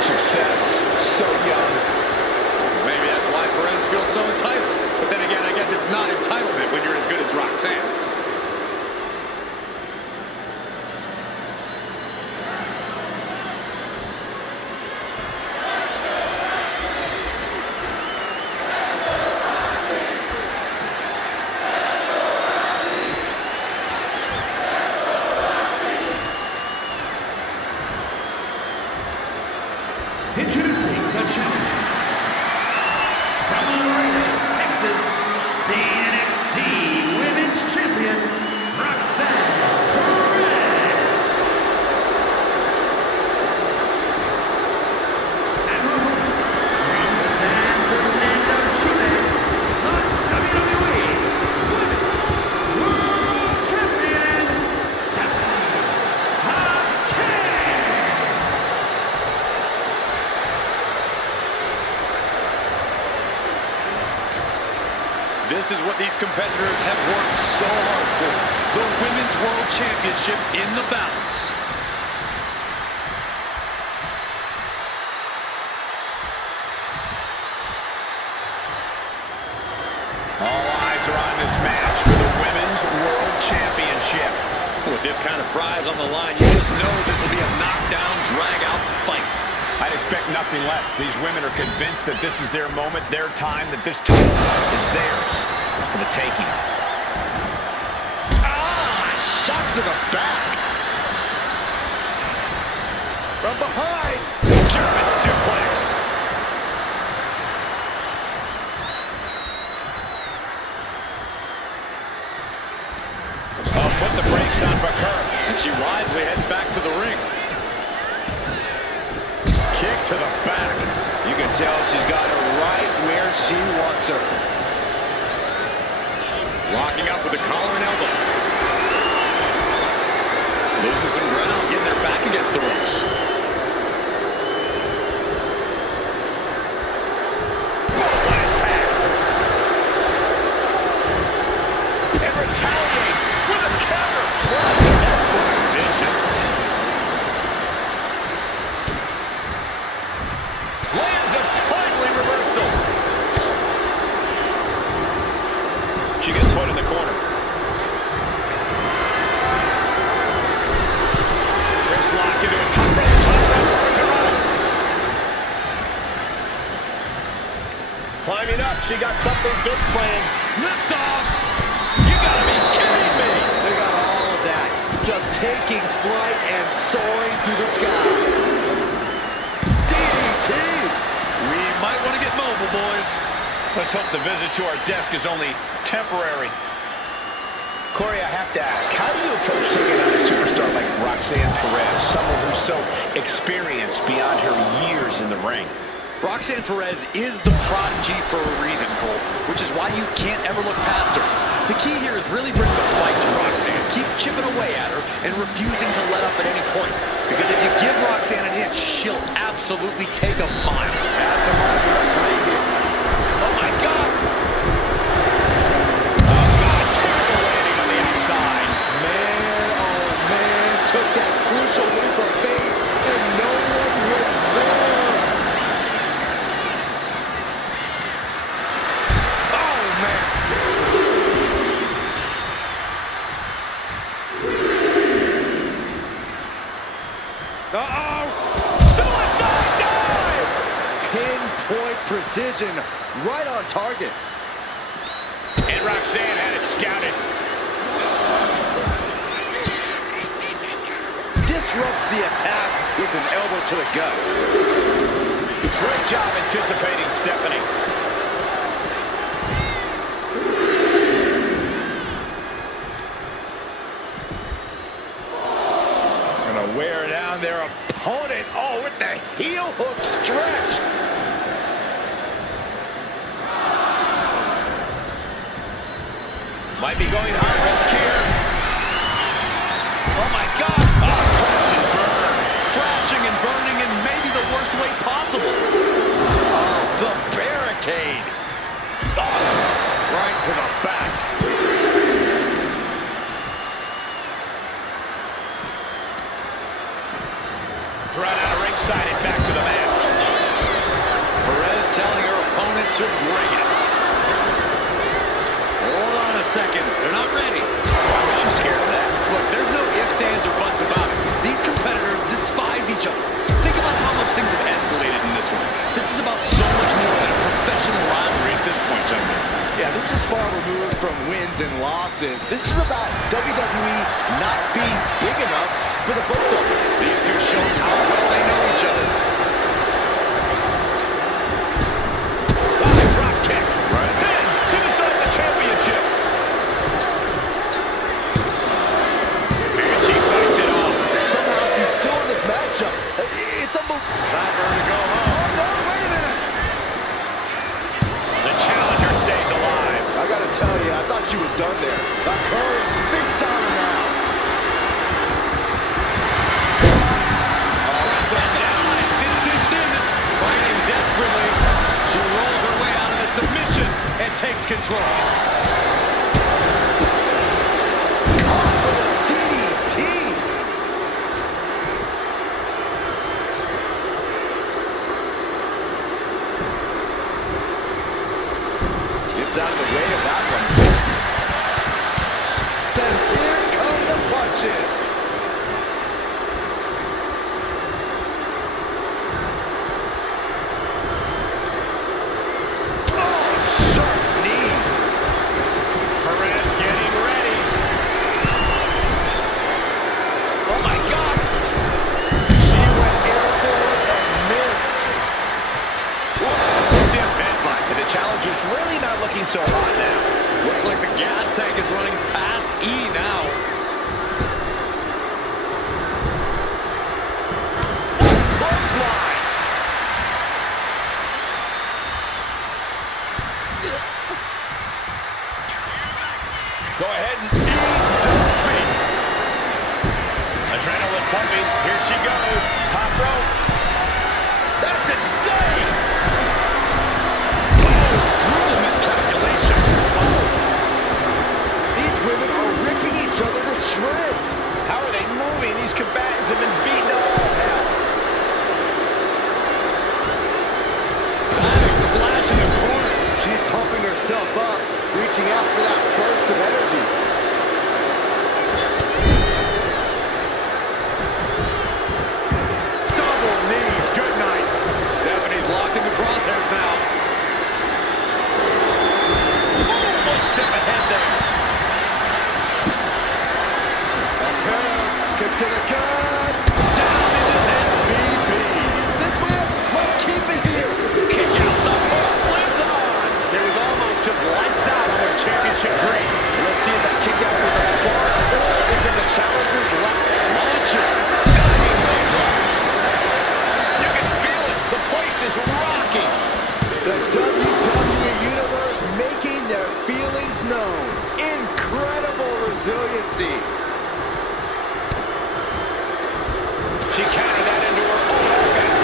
Success, so young. Maybe that's why Perez feels so entitled. But then again, I guess it's not entitlement when you're as good as Roxanne. Introducing the challenger from Laredo, Texas, the NXT Women's Champion. This is what these competitors have worked so hard for. The Women's World Championship in the balance. All eyes are on this match for the Women's World Championship. With this kind of prize on the line, you just know this will be a knockdown, drag-out fight. I'd expect nothing less. These women are convinced that this is their moment, their time, that this title is theirs for the taking. Shot to the back. From behind. German suplex. Oh, put the brakes on Baker. And she wisely heads back to the ring. Kick to the back. You can tell she's got her right where she wants her. Locking up with the collar and elbow. Losing some ground, getting their back against the ropes. And retaliates with a counter. That's vicious. Lands a timely reversal. She gets put in the corner. Wrist lock into a top rope. Climbing up, she got something big planned. Lift off! You gotta be kidding me! They got all of that. Just taking flight and soaring through the sky. DDT! We might want to get mobile, boys. Let's hope the visit to our desk is only temporary. Corey, I have to ask, how do you approach taking on a superstar like Roxanne Perez, someone who's so experienced beyond her years in the ring? Roxanne Perez is the prodigy for a reason, Cole, which is why you can't ever look past her. The key here is really bringing the fight to Roxanne. Keep chipping away at her and refusing to let up at any point. Because if you give Roxanne an inch, she'll absolutely take a mile. As the marker referee here. Oh, my God! Oh, God, terrible landing on the outside. Man, oh man, took that crucial leap of faith, and no one was there. Oh, man. Uh-oh! Suicide dive! Pinpoint precision, right on target. And Roxanne had it scouted. Disrupts the attack with an elbow to the gut. Great job anticipating Stephanie. Gonna wear down their opponent. Oh, with the heel hook stretch. Might be going high risk here. Oh, my God. Oh, crash and burn. Crashing and burning in maybe the worst way possible. Oh, the barricade. Oh, right to the back. Thrown out of ringside and back to the mat. Perez telling her opponent to bring it. Hold on a second. They're not ready. Why was she scared of that? Look, there's no ifs, ands, or buts about it. These competitors despise each other. Think about how much things have escalated in this one. This is about so much more than a professional rivalry at this point, gentlemen. Yeah, this is far removed from wins and losses. This is about WWE not being big enough for the both of them. These two showing how well they know each other. Drop kick. Right. Then to decide the championship. And she fights it off. Somehow she's still in this matchup. It's unbelievable. Time for her to go home. Oh, no, wait a minute. The challenger stays alive. I gotta tell you, I thought she was done there. Baker is fixed on her now. It's cinched in. This fighting desperately. She rolls her way out of the submission and takes control. gas tank is running past E now. Clothesline. Go ahead and defeat. Adrenaline pumping. Here she goes. Top rope. That's insane. Oh, brutal miscalculation. Oh. These women are ripping each other to shreds. How are they moving? These combatants have been beaten to all hell. Diving splash in the corner. She's pumping herself up, reaching out for that burst of energy. Double knees. Good night. Stephanie's locked in the crosshairs now. Oh, one step ahead there. Kick to the gut. Down into SVB. This man might keep it here. Kick out. The hook lives on. It was almost just lights out on their championship dreams. Let's see if that kick out was a spark or is it the challenger's last Launcher. Diving leg drop. You can feel it. The place is rocking. The WWE Universe making their feelings known. Incredible resiliency. She countered that into her own offense.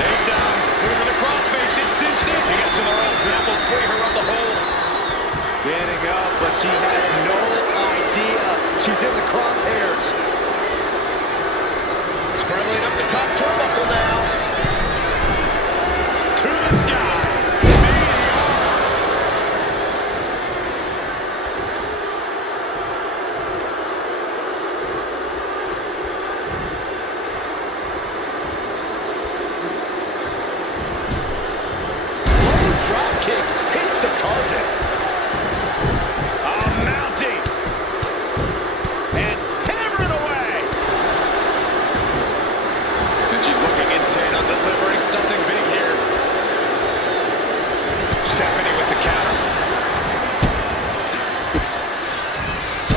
Takedown. Moving the crossface. It's cinched in. She gets in the ropes and that will free her of the hold. Getting up, but she has no idea she's in the crosshairs. Scrambling up the top turnbuckle now. To the sky. Drop kick hits the target. Mounting. And hammering away. And she's looking intent on delivering something big here. Stephanie with the counter.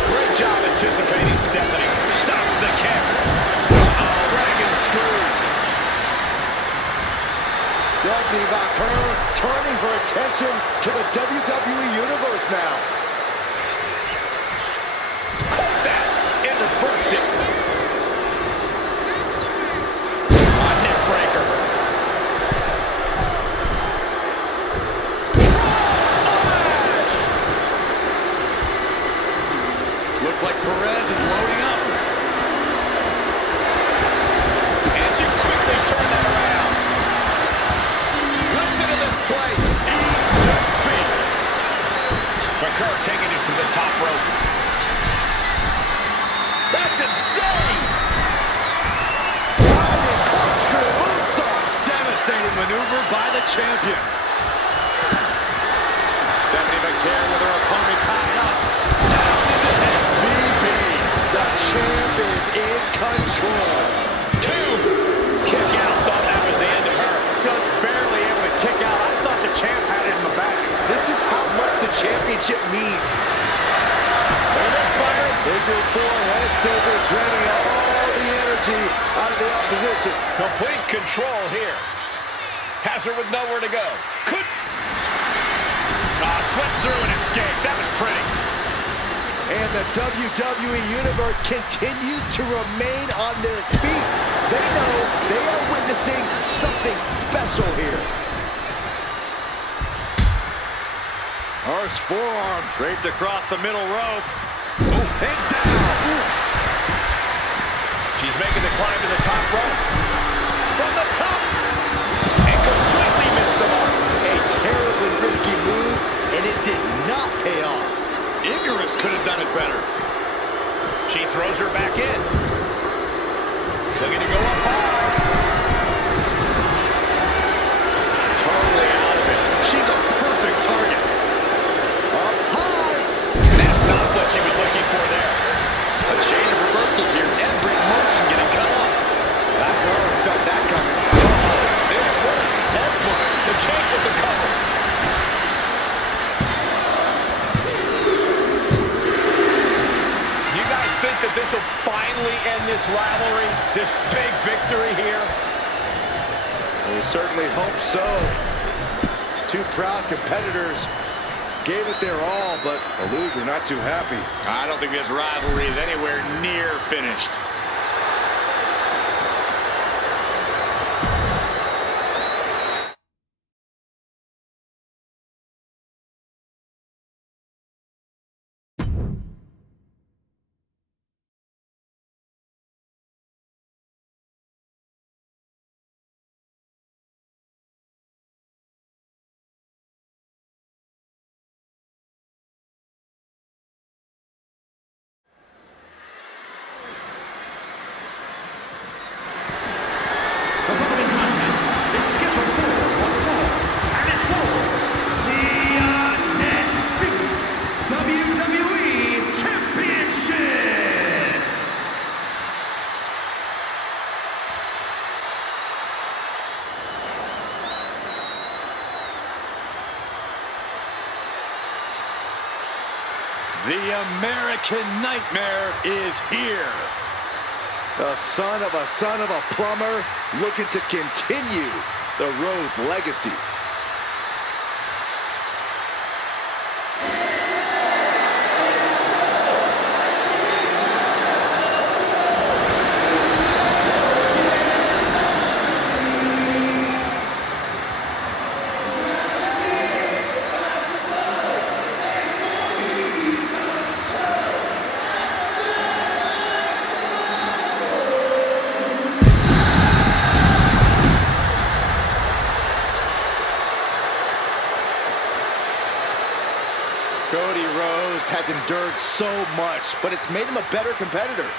Great job anticipating Stephanie. Stops the kick. Dragon screw. Stephanie Vaquer turning her attention to the WWE Universe now. Caught that and reversed it. A neck breaker. Splash! Looks like Perez is loading up. And she quickly turned that around. Listen to this place. Defeat. Vaquer taking it to the top rope. That's insane. Diving corkscrew moonsault. Devastating maneuver by the champion. Stephanie Vaquer with her opponent tied up. Down into SVB. The champ is in control. Two. Kick out. Thought that was the end of her. Just barely able to kick out. I thought the champ had it in the bag. This is how much the championship means. And this fighter, figure four head scissor, draining all the energy out of the opposition. Complete control here. Has her with nowhere to go. Could. Swept through and escaped. That was pretty. And the WWE Universe continues to remain on their feet. They know they are witnessing something special here. Harsh forearm draped across the middle rope. And down. She's making the climb to the top rope. From the top. And completely missed the mark. A terribly risky move, and it did not pay off. Icarus could have done it better. She throws her back in. Looking to go up high. Totally out of it. She's a perfect target. Up high. That's not what she was looking for there. A chain of reversals here. Every motion getting cut off. Vaquer this rivalry, this big victory here? We certainly hope so. These two proud competitors gave it their all, but the loser not too happy. I don't think this rivalry is anywhere near finished. The following contest is scheduled for one fall and is for the undisputed WWE Championship. The American Nightmare is here. The son of a plumber looking to continue the Rhodes legacy. Cody Rhodes has endured so much, but it's made him a better competitor.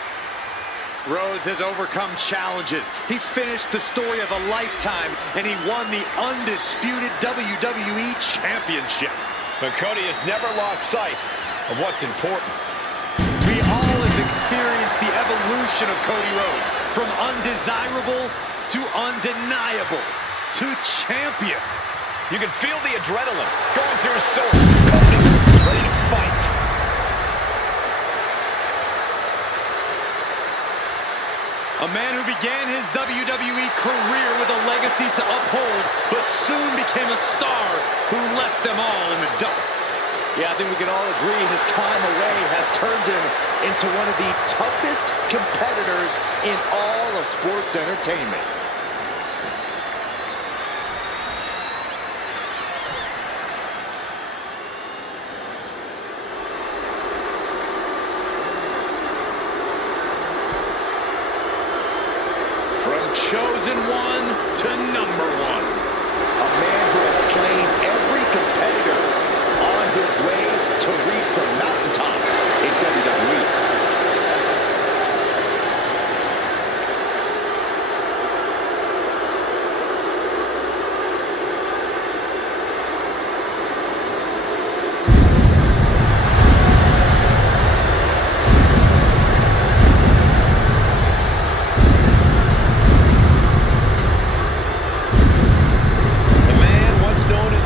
Rhodes has overcome challenges. He finished the story of a lifetime, and he won the undisputed WWE Championship. But Cody has never lost sight of what's important. We all have experienced the evolution of Cody Rhodes, from undesirable to undeniable to champion. You can feel the adrenaline going through his soul. Cody, ready to fight. A man who began his WWE career with a legacy to uphold, but soon became a star who left them all in the dust. Yeah, I think we can all agree his time away has turned him into one of the toughest competitors in all of sports entertainment. Chosen one to number one. A man who has slain every competitor on his way to reach the mountaintop in WWE.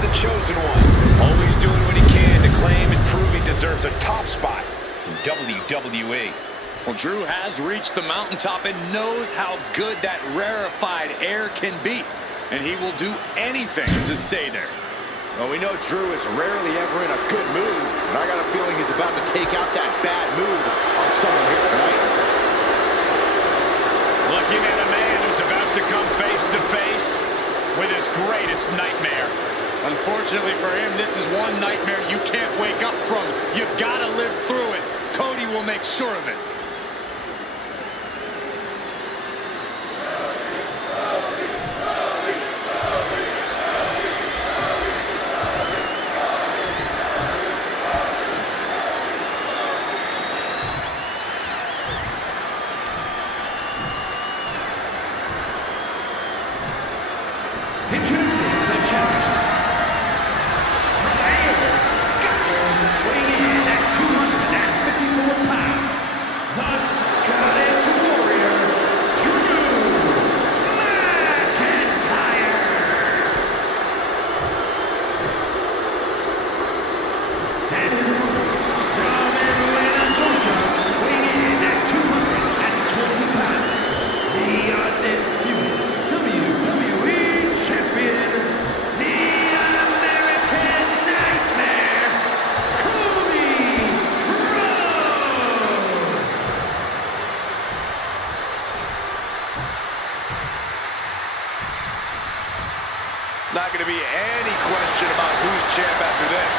Chosen one, always doing what he can to claim and prove he deserves a top spot in WWE. Well, Drew has reached the mountaintop and knows how good that rarefied air can be, and he will do anything to stay there. Well, we know Drew is rarely ever in a good mood, and I got a feeling he's about to take out that bad mood on someone here tonight. Looking at a man who's about to come face to face with his greatest nightmare. Unfortunately for him, this is one nightmare you can't wake up from. You've got to live through it. Cody will make sure of it. champ after this.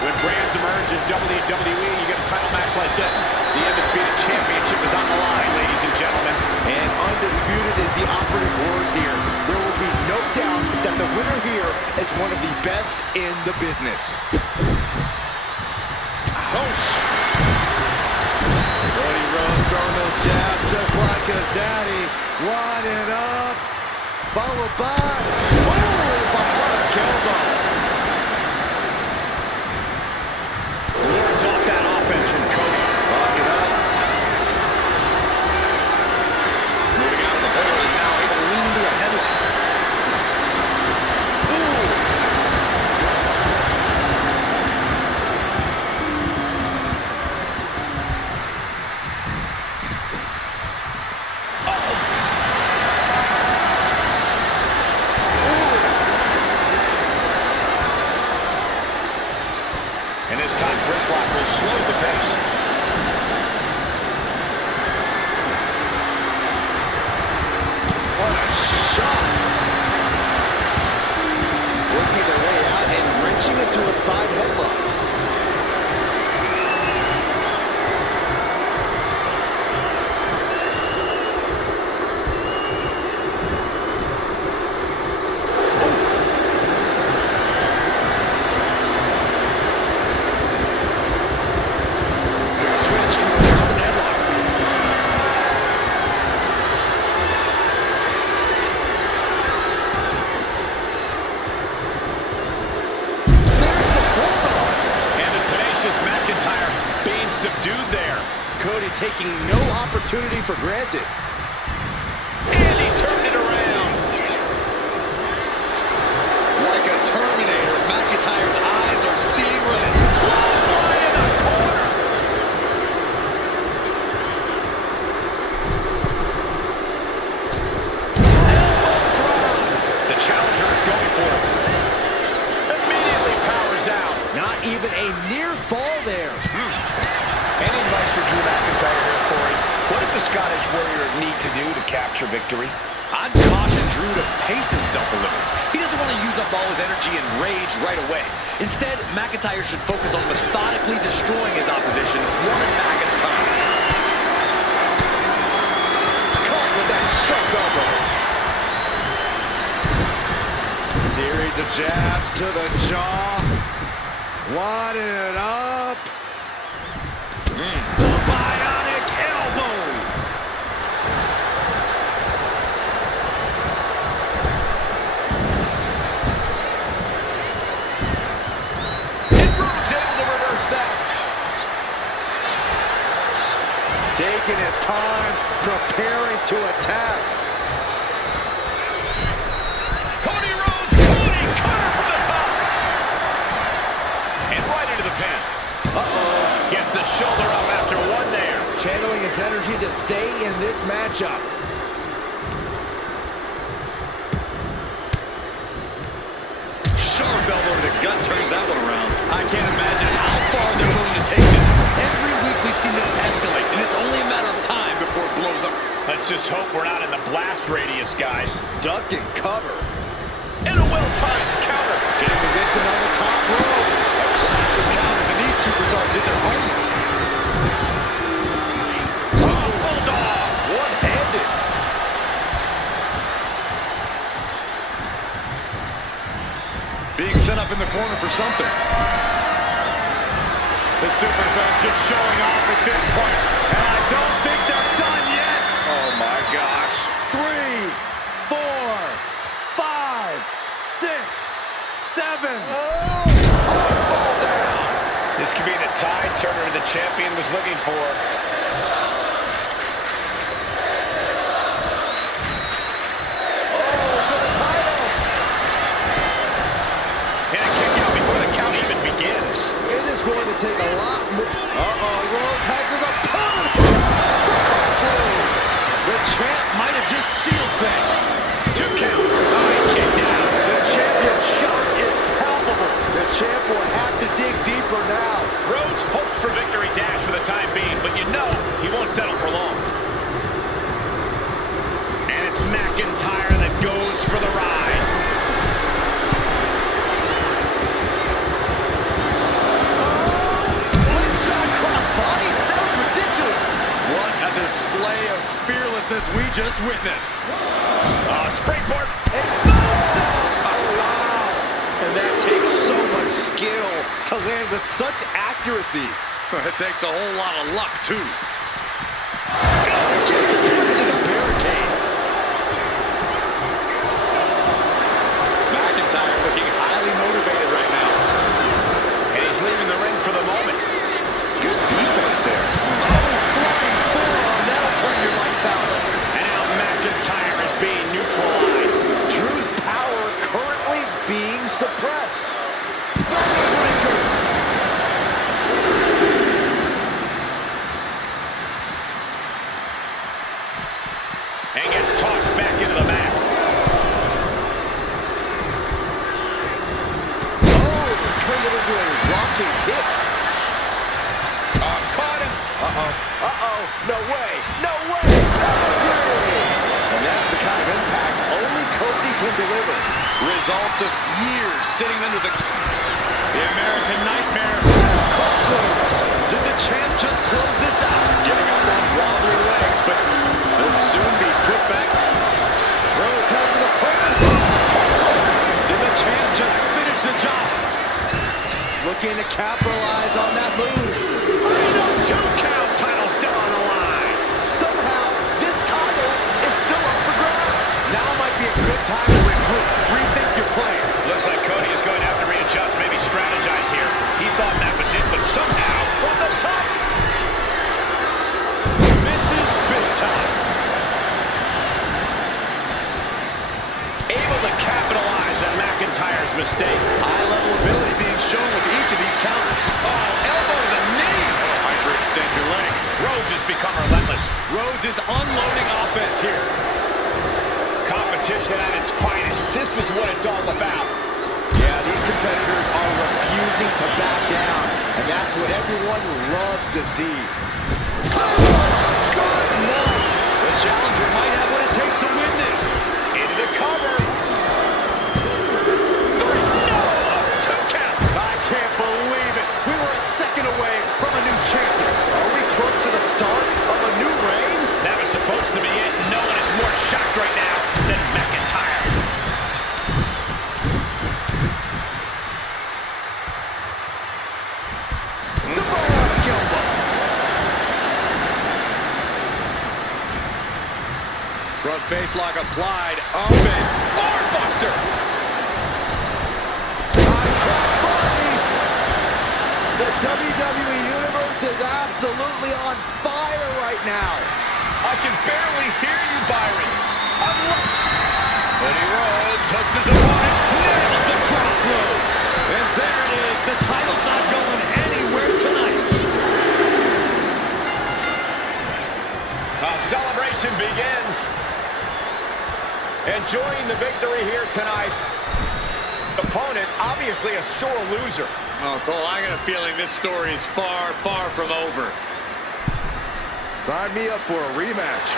When brands emerge in WWE, you get a title match like this. The Undisputed Championship is on the line, ladies and gentlemen. And undisputed is the operative word here. There will be no doubt that the winner here is one of the best in the business. Cody Rhodes throwing those jabs just like his daddy. Winding up, followed by, behind elbow. Lords off that offense from Cody. Lock it up. Moving out of the hole and now able to lean into a headlock. And his top wrist lock will slow the pace. What a shot. Working their way out and wrenching into a side headlock. Subdued there. Cody taking no opportunity for granted. And he turned it around. Like a Terminator, McIntyre's eyes are seeing red. Clothesline in the corner. Elbow drop. The challenger is going for it. Immediately powers out. Not even a near fall there. Any advice for Drew McIntyre here, Corey? What does the Scottish Warrior need to do to capture victory? I'd caution Drew to pace himself a little. He doesn't want to use up all his energy and rage right away. Instead, McIntyre should focus on methodically destroying his opposition one attack at a time. Caught with that sharp elbow. Series of jabs to the jaw. Winding it up. The bionic elbow. And Rhodes able to reverse that. Taking his time, preparing to attack. Cody Rhodes, Cody cutter from the top. And right into the pin. Gets the shoulder up after one there. Channeling his energy to stay in this matchup. Sharp elbow to the gut turns that one around. I can't imagine how far they're willing to take this. Every week we've seen this escalate, and it's only a matter of time before it blows up. Let's just hope we're not in the blast radius, guys. Duck and cover. And a well-timed counter. Getting position on the top rope. A clash of counters, and these superstars did their homework. Bulldog. One-handed. Being set up in the corner for something. The superstars just showing off at this point. And I don't think they're done yet. Oh, my gosh. 3, 4, 5, 6, 7. This could be the tide turner the champion was looking for. And a kick out before the count even begins. It is going to take a lot more. Rhodes has his opponent. The champ might have just sealed things. 2 count. Oh, he kicked out. The champion's shot is palpable. The champ will have to dig deeper now. Rhodes hoped for victory dash time being, but you know he won't settle for long. And it's McIntyre that goes for the ride. Slingshot crossbody? That was ridiculous. What a display of fearlessness we just witnessed. Springboard. Oh, wow. And that takes so much skill to land with such accuracy. It takes a whole lot of luck, too. Gets it into the barricade. McIntyre looking highly motivated right now. And he's leaving the ring for the moment. Good defense there. Flying forearm, that'll turn your lights out. And now McIntyre is being neutralized. Drew's power currently being suppressed. And gets tossed back into the mat. Oh, turned it into a rocking hit. Caught him. Uh-oh. No way. No way. Pedigree. And that's the kind of impact only Cody can deliver. Results of years sitting under the American Nightmare. Crossroads. Did the champ just close this out? Getting up on wobbly legs, but he'll soon be put back. Rose has an opponent. Did the champ just finish the job? Looking to capitalize on that move. 3-2 count. Title still on the line. Somehow, this title is still up for grabs. Now might be a good time to rethink your plan. Looks like Cody is going to have to readjust, maybe strategize here. He thought that was it, but somehow from the top. Misses big time. Able to capitalize on McIntyre's mistake. High-level ability being shown with each of these counters. Oh, elbow to the knee. Hyperextend your leg. Rhodes has become relentless. Rhodes is unloading offense here. Competition at its finest. This is what it's all about. Yeah, these competitors are refusing to back down, and that's what everyone loves to see. Good night. The challenger might have what it takes to win this. Into the cover. 2 count. I can't believe it. We were a second away from a new champion. Are we close to the start of a new reign? That was supposed to be it. No one is more shocked right now than McIntyre. The bionic elbow. Front face lock applied. Open. Barbuster. Crossbody. The WWE Universe is absolutely on fire right now. I can barely hear you, Byron. Cody Rhodes hooks his opponent. Nails the crossroads. And there it is. The title's not going anywhere tonight. Our celebration begins. Enjoying the victory here tonight. Opponent, obviously a sore loser. Oh, Cole, I got a feeling this story is far, far from over. Sign me up for a rematch.